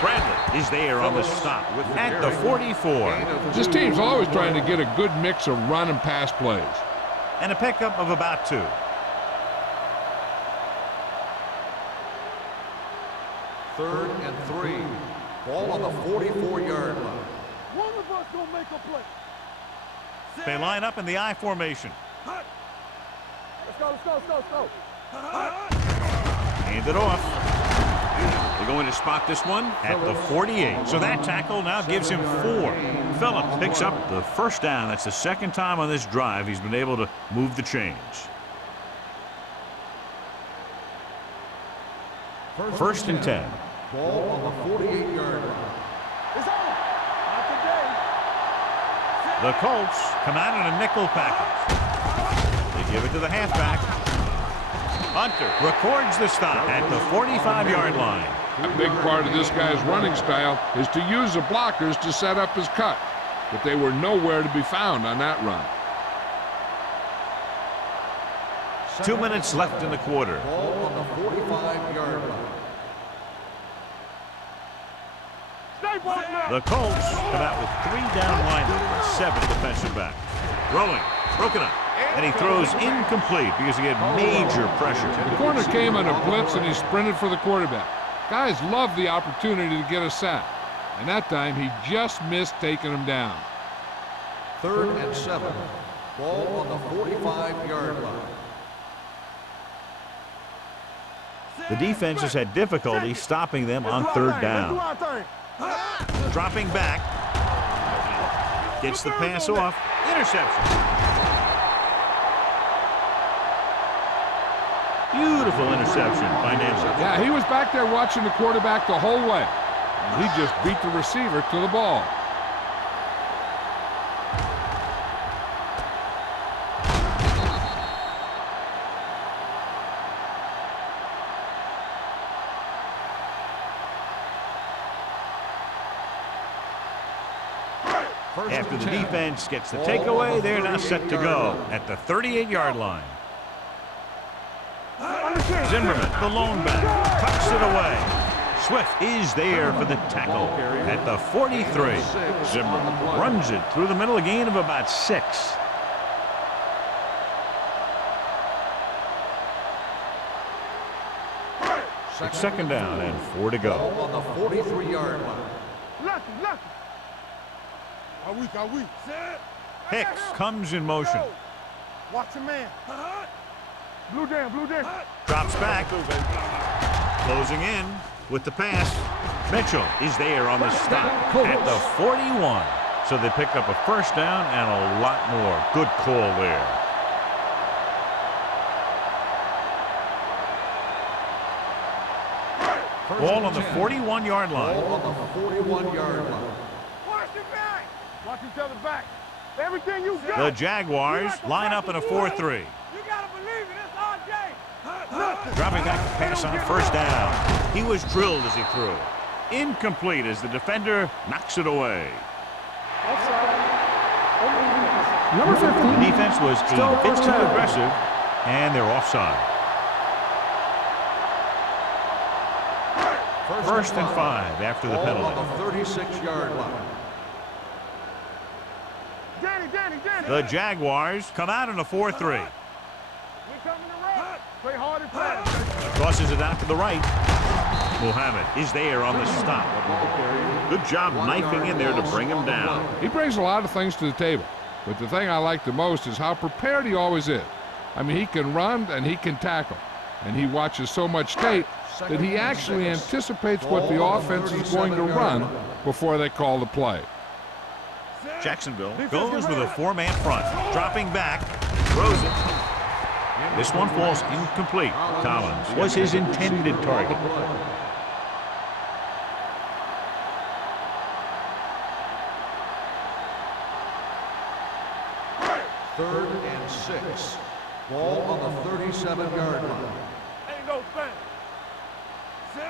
Bradley is there on the stop at the 44. This team's always trying to get a good mix of run and pass plays. And a pickup of about 2. Third and 3. Ball on the 44-yard line. One of us gonna make a play. They line up in the I formation. Let's go, let's go, let's go, let's go. Hand it off. They're going to spot this one at the 48. So that tackle now gives him 4. Phillips picks up the first down. That's the 2nd time on this drive he's been able to move the chains. First and 10. Ball on the 48-yard line. It's on. Not today. The Colts come out in a nickel package. They give it to the halfback. Hunter records the stop at the 45-yard line. A big part of this guy's running style is to use the blockers to set up his cut, but they were nowhere to be found on that run. 2 minutes left in the quarter. Ball on the 45-yard line. The Colts come out with 3 down linemen and 7 defensive backs. Rolling, broken up, and he throws incomplete because he had major pressure. The corner came on a blitz and he sprinted for the quarterback. Guys love the opportunity to get a sack, and that time he just missed taking him down. 3rd and 7. Ball on the 45-yard line. The defense has had difficulty stopping them on 3rd down. Dropping back. Gets the pass off. Interception. Beautiful interception by Nancy. Yeah, he was back there watching the quarterback the whole way, and he just beat the receiver to the ball. After the defense gets the takeaway, they're now set to go at the 38-yard line. Zimmerman, the lone back, tucks it away. Swift is there for the tackle at the 43. Zimmerman runs it through the middle, a gain of about 6. It's 2nd down and 4 to go. Ball on the 43-yard line. Lucky. Are we? Hicks comes in motion. Watch your man. Blue down. Drops back. Closing in with the pass. Mitchell is there on the stop at the 41. So they pick up a 1st down and a lot more. Good call there. Ball on the 41-yard line. Ball on the 41-yard line. Watch your back. Watch each other back. Everything you got. The Jaguars line up in a 4-3. You gotta believe it. It's our game. Dropping back to pass on 1st down. He was drilled as he threw. Incomplete as the defender knocks it away. Number 15. The defense was a bit too aggressive, and they're offside. 1st and 5 after the penalty. Ball on the 36-yard line. Danny. The Jaguars come out in a 4-3. We coming to run. Play hard and fast. Crosses it out to the right. Muhammad is there on the stop. Good job knifing in there to bring him down. He brings a lot of things to the table, but the thing I like the most is how prepared he always is. I mean, he can run and he can tackle, and he watches so much tape that he actually anticipates what the offense is going to run before they call the play. Jacksonville goes with a 4-man front. Dropping back, throws it. This one falls incomplete. Collins was his intended target. Third and 6. Ball on the 37-yard line. Ain't no thing.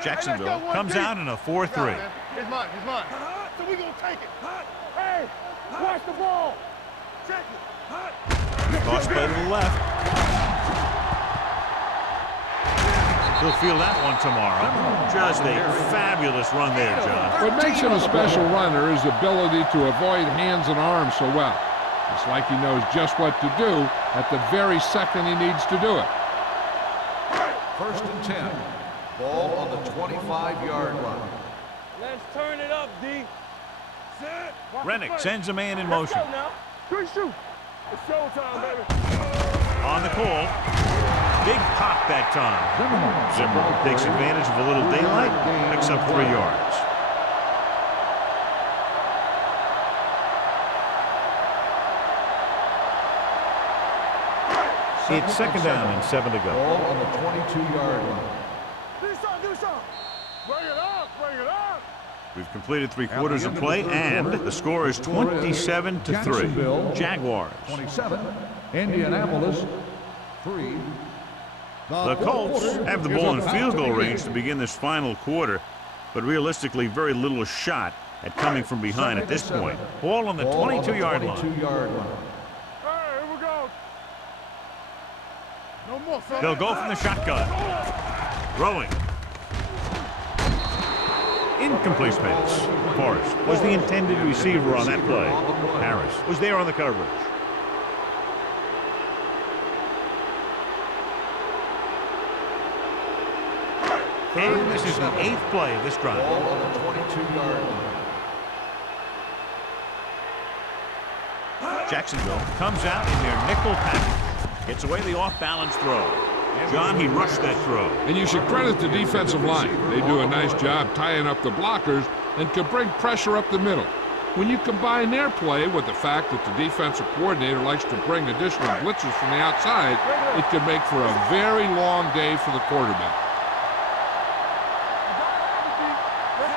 Jacksonville comes out in a 4-3. It's mine. So we gonna take it. Hey, watch the ball. Check it. Toss play to the left. He'll feel that one tomorrow. Just a fabulous run there, John. What makes him a special runner is the ability to avoid hands and arms so well. It's like he knows just what to do at the very second he needs to do it. 1st and 10. Ball on the 25-yard line. Let's turn it up, D. Rennick sends a man in motion. Let's go now. Good shoot. It's showtime, baby. On the call. Big pop that time. Zimmerman takes advantage of a little daylight, picks up 3 yards. It's 2nd down and 7 to go. Ball on the 22-yard line. Do Bring it up, bring it up. We've completed 3 quarters of play, and the score is 27-3. Jaguars. 27, Indianapolis 3. The Colts have the ball in field goal range to begin this final quarter, but realistically very little shot at coming from behind at this point. Ball on the 22-yard line. Hey, here we go. No more, fella. They'll go from the shotgun. Throwing. Incomplete pass. Forrest was the intended receiver on that play. Harris was there on the coverage. And this is the 8th play of this drive. Ball on the 22-yard line. Jacksonville comes out in their nickel package. Gets away the off-balance throw. John, he rushed that throw. And you should credit the defensive line. They do a nice job tying up the blockers and can bring pressure up the middle. When you combine their play with the fact that the defensive coordinator likes to bring additional blitzes from the outside, it can make for a very long day for the quarterback.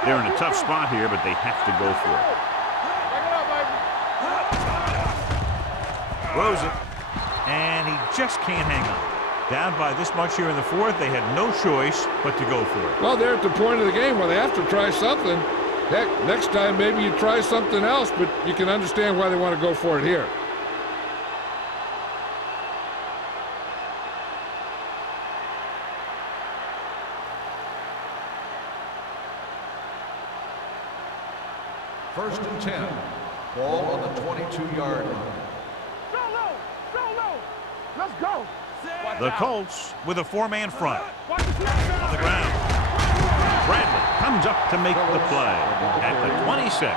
They're in a tough spot here, but they have to go for it. Throws it. And he just can't hang on. Down by this much here in the 4th, they had no choice but to go for it. Well, they're at the point of the game where they have to try something. Heck, next time maybe you try something else, but you can understand why they want to go for it here. First and 10. Ball on the 22-yard line. Go low, go low. Let's go. The Colts with a 4-man front. Watch the snap. On the ground. Bradley comes up to make the play at the 26.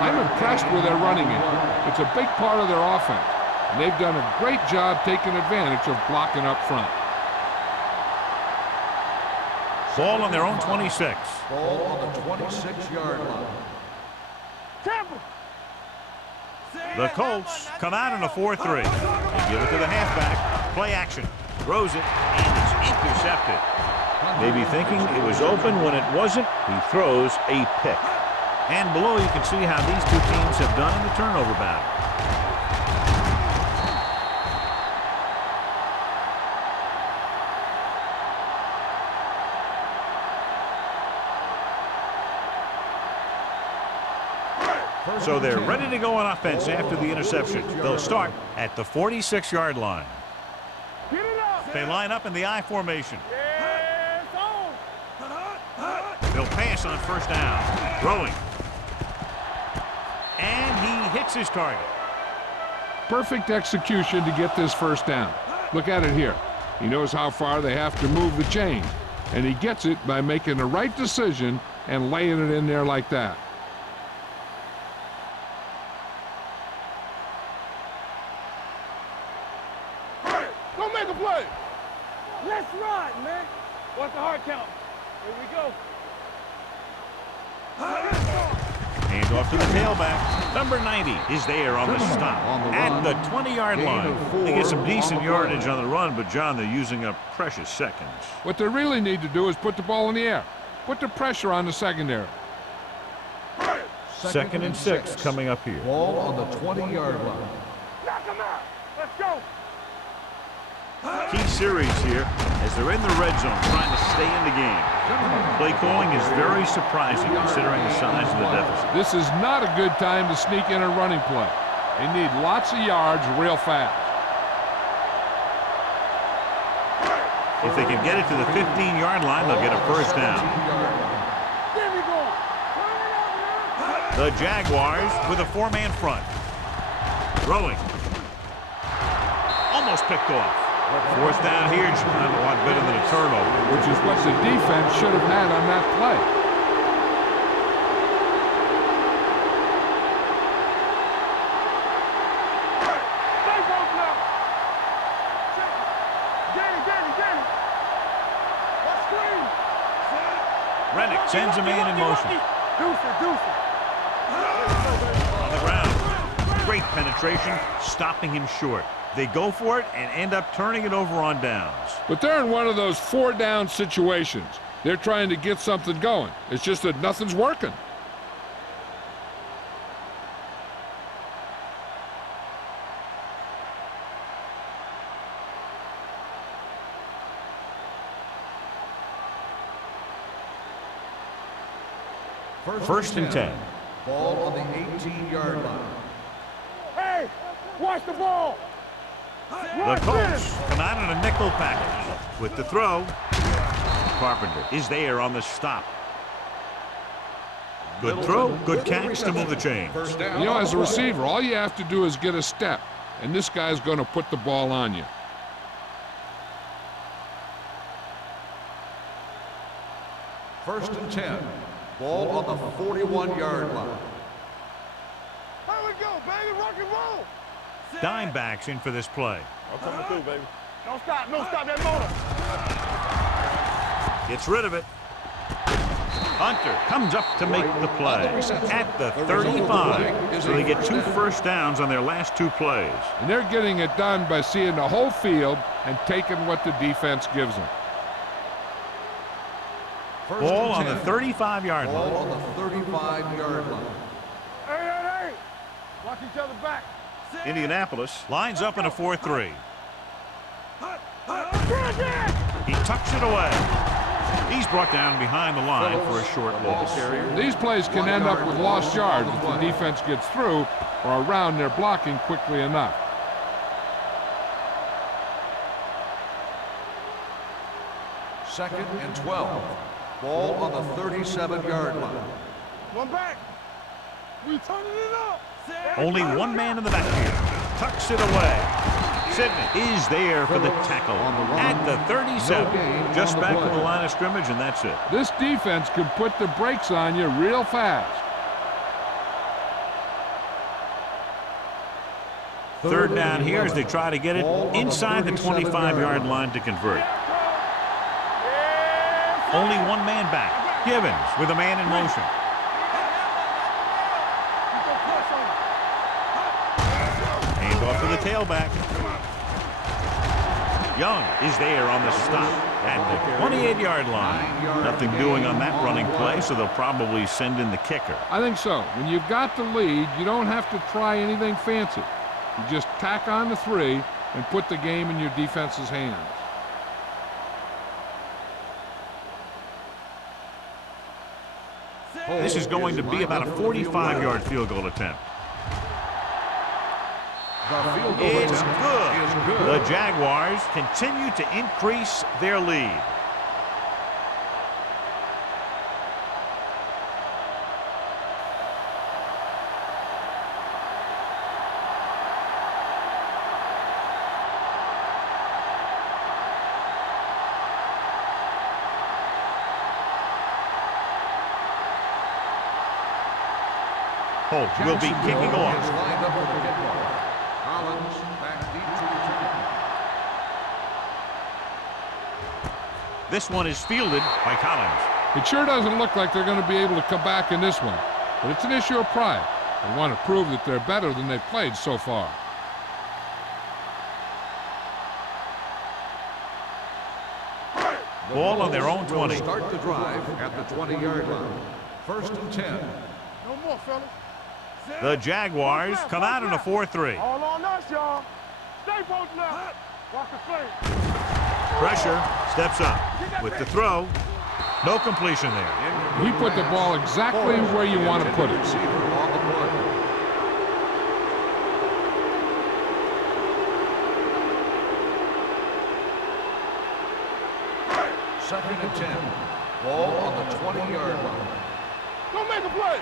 I'm impressed with their running game. It's a big part of their offense, and they've done a great job taking advantage of blocking up front. Ball on their own 26. Ball on the 26-yard line. Campbell. The Colts come out in a 4-3. They give it to the halfback. Play action. Throws it, and it's intercepted. Maybe thinking it was open when it wasn't. He throws a pick. And below you can see how these two teams have done in the turnover battle. So they're ready to go on offense after the interception. They'll start at the 46-yard line. Get it up. They line up in the I formation. Yeah, it's on. They'll pass on first down. Throwing. And he hits his target. Perfect execution to get this first down. Look at it here. He knows how far they have to move the chain, and he gets it by making the right decision and laying it in there like that. Go make a play. Let's ride, man. What's the hard count? Here we go. Hand off to the tailback. Number 90 is there on the stop at the 20-yard line. They get some decent yardage on the run, but, John, they're using up precious seconds. What they really need to do is put the ball in the air. Put the pressure on the secondary. Second and 6 coming up here. Ball on the 20-yard line. Knock him out. Let's go. Key series here as they're in the red zone trying to stay in the game. Play calling is very surprising considering the size of the deficit. This is not a good time to sneak in a running play. They need lots of yards real fast. If they can get it to the 15-yard line, they'll get a first down. There we go. The Jaguars with a 4-man front. Throwing. Almost picked off. Fourth down here, John, a lot better than a turnover. Which is what the defense should have had on that play. Stay close now. Danny. Let's screen. Rennick sends a man in motion. Deuce it. On the ground. Great penetration, stopping him short. They go for it and end up turning it over on downs. But they're in one of those 4-down situations. They're trying to get something going. It's just that nothing's working. First and 10. Ball on the 18-yard line. Hey, watch the ball. The Colts come out in a nickel package. With the throw, Carpenter is there on the stop. Good throw, good catch to move the chains. First down. You know, as a receiver, all you have to do is get a step, and this guy's going to put the ball on you. First and 10. Ball on the 41-yard line. Here we go, baby. Rock and roll. Dime backs in for this play. I'm coming through, baby. Don't stop that motor. Gets rid of it. Hunter comes up to make the play at the 35. So they get 2 first downs on their last 2 plays. And they're getting it done by seeing the whole field and taking what the defense gives them. Ball on the 35-yard Ball line. on the 35-yard line. Hey. Watch each other back. Indianapolis lines up in a 4-3. He tucks it away. He's brought down behind the line for a short loss. These plays can end up with lost yards if the defense gets through or around their blocking quickly enough. Second and 12. Ball on the 37-yard line. One back. We turning it up. Only one man in the backfield. Tucks it away. Sidney is there for the tackle at the 37. Just back to the line of scrimmage, and that's it. This defense can put the brakes on you real fast. Third down here as they try to get it inside the 25-yard line to convert. Only one man back. Givens with a man in motion. Hand off to the tailback. Young is there on the stop at the 28-yard line. Nothing doing on that running play, so they'll probably send in the kicker. I think so. When you've got the lead, you don't have to try anything fancy. You just tack on the 3 and put the game in your defense's hands. This is going to be about a 45-yard field goal attempt. It's good. The Jaguars continue to increase their lead. Holt will be kicking off. Lined up for the kickoff. Collins back deep to the This one is fielded by Collins. It sure doesn't look like they're going to be able to come back in this one, but it's an issue of pride. They want to prove that they're better than they've played so far. Ball on their own 20. Start the drive at the 20-yard line. First and 10. No more, fellas. The Jaguars come out in a 4-3. All on us, y'all. Stay posted up. Watch the play. Pressure, steps up. With the throw, no completion there. He put the ball exactly where you want to put it. Receiver on the play. Second and 10. Ball on the 20-yard line. Don't make a play.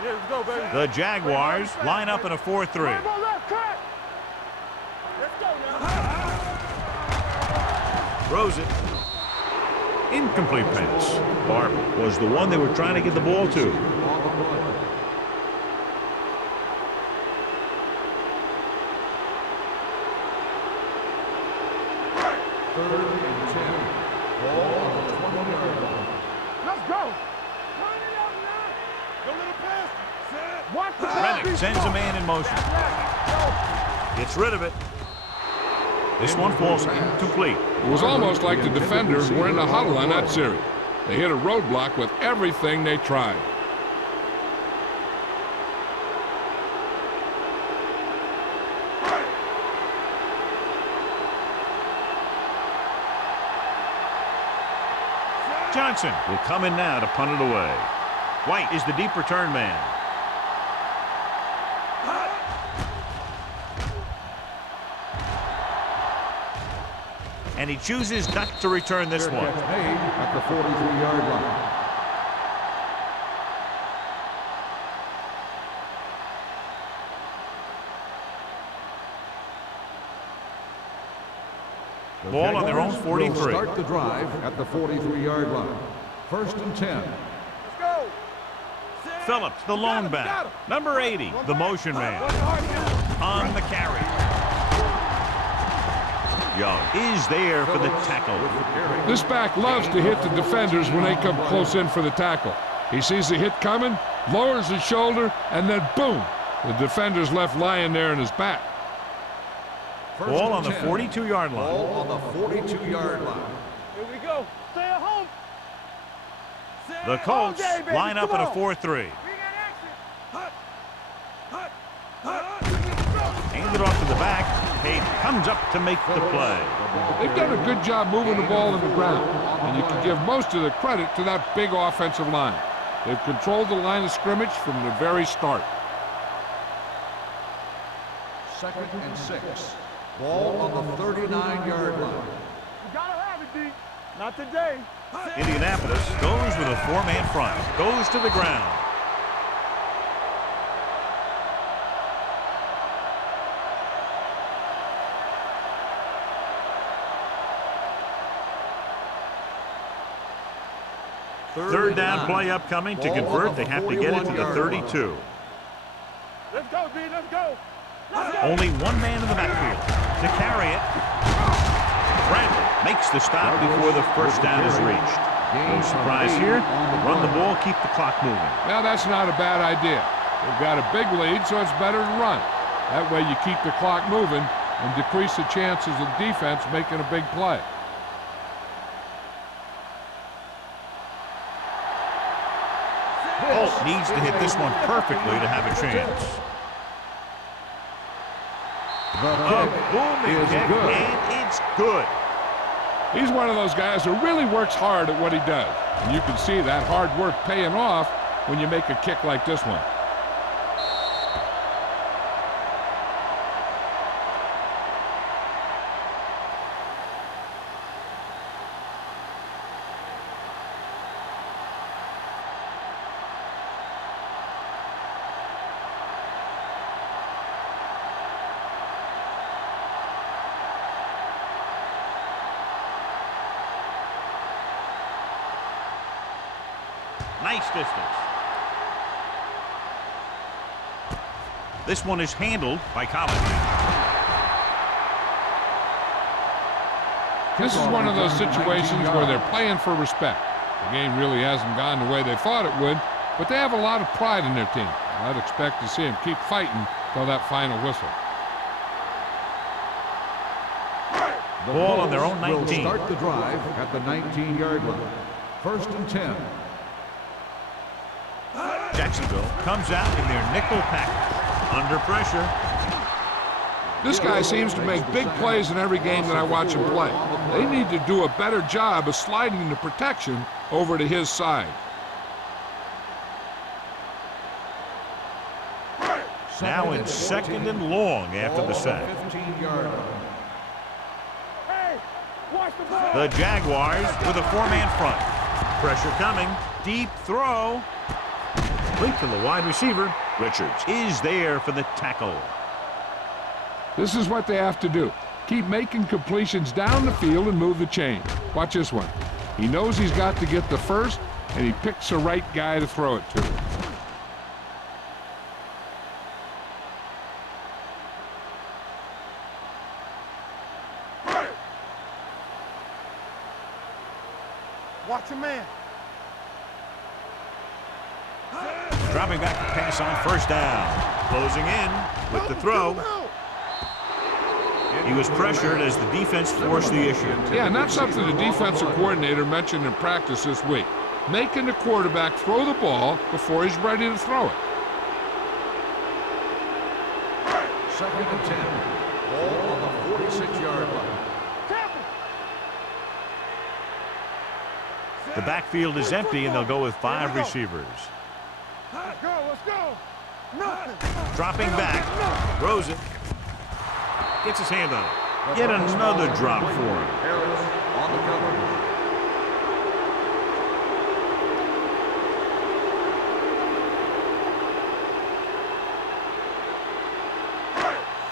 Here we go, baby. The Jaguars line up in a 4-3. Let's go now. Throws it. Incomplete pass. Barber was the one they were trying to get the ball to. On the play. Third and 10. Ball on the 20-yard line. Let's go. Run it up now. Go little pass. Watch the Rennick sends a man in motion. Gets rid of it. This one falls incomplete. It was almost like the defenders were in the huddle on that series. They hit a roadblock with everything they tried. Johnson will come in now to punt it away. White is the deep return man. And he chooses not to return this one. Made at the 43-yard line. Ball on their own Jaguars 43. will start the drive at the 43-yard line. 1st and 10. Let's go. Phillips, the lone back. Number 80, the motion man. On the carry. Young is there for the tackle. This back loves to hit the defenders when they come close in for the tackle. He sees the hit coming, lowers his shoulder, and then boom, the defender's left lying there in his back. Ball on the 42-yard line. Ball on the 42-yard line. Here we go. Stay at home. The Colts All day, baby. line up in Come a on. 4-3. We got action. Hut. Hand it off to the back. Hayden comes up to make the play. They've done a good job moving the ball in the ground, and you can give most of the credit to that big offensive line. They've controlled the line of scrimmage from the very start. 2nd and 6. Ball on the 39-yard line. You gotta have it, D. Not today. Indianapolis goes with a 4-man front. Goes to the ground. Third down play upcoming. To convert, they have to get it to the 32. Let's go, D. Let's go. Let's go. Only one man in the backfield to carry it. Randall makes the stop before the first down is reached. No surprise here. Run the ball, keep the clock moving. Well, that's not a bad idea. They've got a big lead, so it's better to run. That way you keep the clock moving and decrease the chances of defense making a big play. Holt needs to hit this one perfectly to have a chance. The A kick booming is kick, good. and it's good. He's one of those guys who really works hard at what he does. And you can see that hard work paying off when you make a kick like this one. Nice distance. This one is handled by Collins. This is one of those situations where they're playing for respect. The game really hasn't gone the way they thought it would, but they have a lot of pride in their team. I'd expect to see them keep fighting till that final whistle. The Ball on their own Colts 19. will start the drive at the 19-yard line. 1st and 10. Jacksonville comes out in their nickel package. Under pressure. This guy seems to make big plays in every game that I watch him play. They need to do a better job of sliding the protection over to his side. Now in 2nd and long after the sack. 15-yard line. Hey, watch the ball. The Jaguars with a 4-man front. Pressure coming. Deep throw. Complete to the wide receiver. Richards is there for the tackle. This is what they have to do. Keep making completions down the field and move the chain. Watch this one. He knows he's got to get the first, and he picks the right guy to throw it to. Watch your man. Dropping back to pass on 1st down. Closing in with the throw. He was pressured as the defense forced the issue. Yeah, and that's something the defensive coordinator mentioned in practice this week. Making the quarterback throw the ball before he's ready to throw it. 2nd and 10. Ball on the 46-yard line. The backfield is empty, and they'll go with 5 receivers. Let's go. Dropping back. Throws it. Gets his hand on it. Yet another drop for him. Harris on the cover.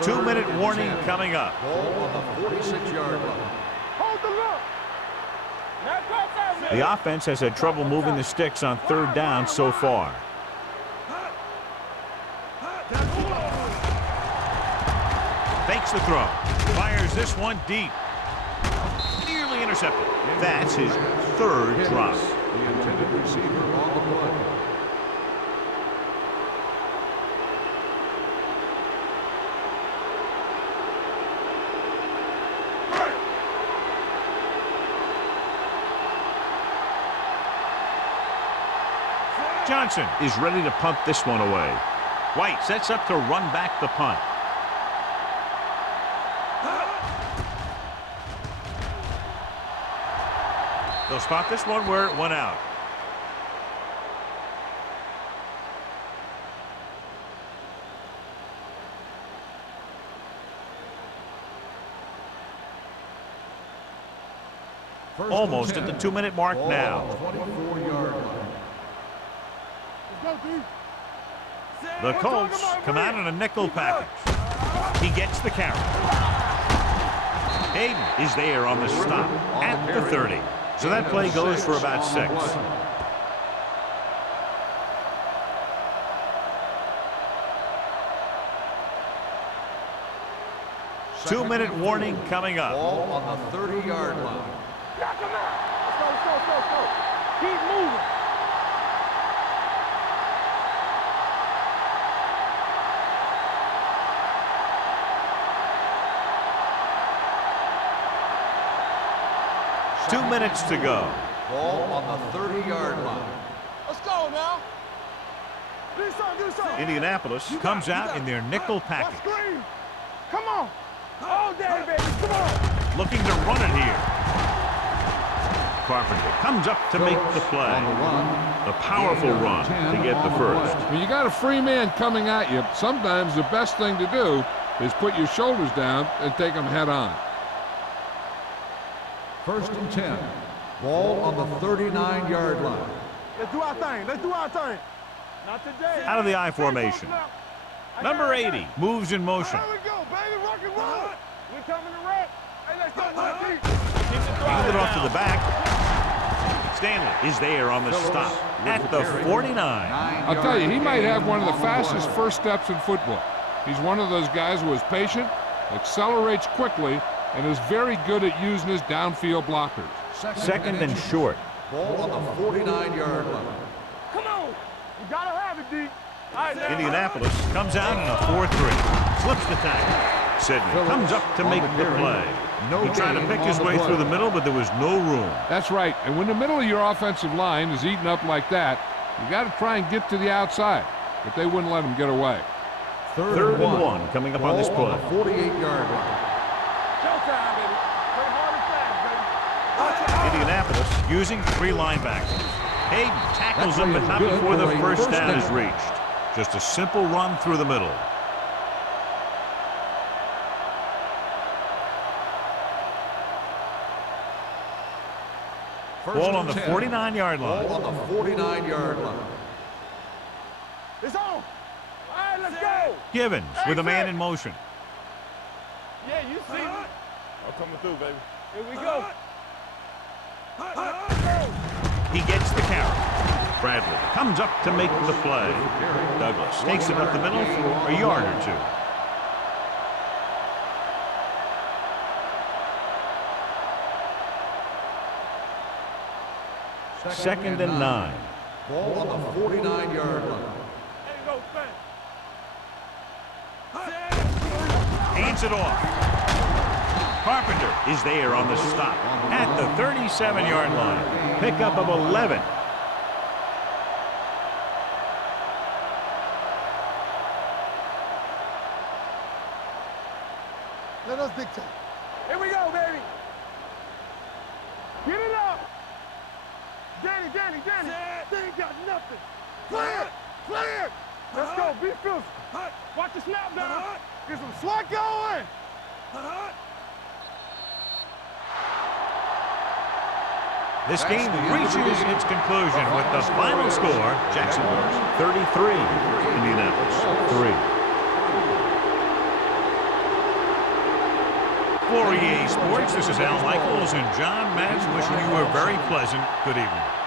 Two-minute warning coming up. Ball on the 46-yard line. Hold the look. Now go fast. The offense has had trouble moving the sticks on 3rd down so far. Fakes the throw. Fires this one deep. Nearly intercepted. That's his 3rd drop. The intended receiver on the play. Johnson is ready to punt this one away. White sets up to run back the punt. They'll spot this one where it went out. Almost at the 2-minute mark now. 24-yard line. The Colts come out in a nickel package. He gets the carry. Hayden is there on the stop at the 30. So that play goes for about 6. 2-minute warning coming up. Ball on the 30-yard line. Let's go. Keep moving. Two minutes to go. Ball on the 30-yard line. Let's go now. Do something. Indianapolis comes out in their nickel package. Screen. Come on. All day, baby. Come on. Looking to run it here. Carpenter comes up to make the play. A powerful run to get the first. When you got a free man coming at you, sometimes the best thing to do is put your shoulders down and take them head on. 1st and 10. Ball on the 39-yard line. Let's do our thing. Not today. Out of the I formation. Number 80 moves in motion. Here we go, baby. Rock and roll. We coming to wreck. Hey, let's go. Field it off to the back. Stanley is there on the stop at the 49. I'll tell you, he might have one of the fastest first steps in football. He's one of those guys who is patient, accelerates quickly, and is very good at using his downfield blockers. Second and short. Ball on the 49-yard line. Come on. You gotta have it, D. Indianapolis comes out in a 4-3. Slips the tackle. Sidney comes up to make the play. He tried to pick his way through the middle, but there was no room. That's right. And when the middle of your offensive line is eaten up like that, you got to try and get to the outside. But they wouldn't let him get away. Third and one coming up on this play. 48-yard line. Showtime, baby. Play hard and fast, baby. Indianapolis using 3 linebackers. Hayden tackles him, but not before the first down is reached. Just a simple run through the middle. Ball on the 49-yard line. Ball on the 49-yard line. It's on. All right, let's go. Givens with a man in motion. Yeah, you see me. I'm coming through, baby. Here we go. He gets the carry. Bradley comes up to make the play. Douglas takes it up the middle for a yard or 2. Second and 9. Ball on the 49-yard line. There you go, Hands it off. Carpenter is there on the stop at the 37-yard line. Pickup of 11. Let us dictate. Here we go, baby. Get it up. Danny. They ain't got nothing. Clear. Let's go. Be physical. Watch the snap down. Get some swat going. This game reaches its conclusion with the final score. Jacksonville 33, Indianapolis 3. For EA Sports, this is Al Michaels and John Madden wishing you a very pleasant good evening.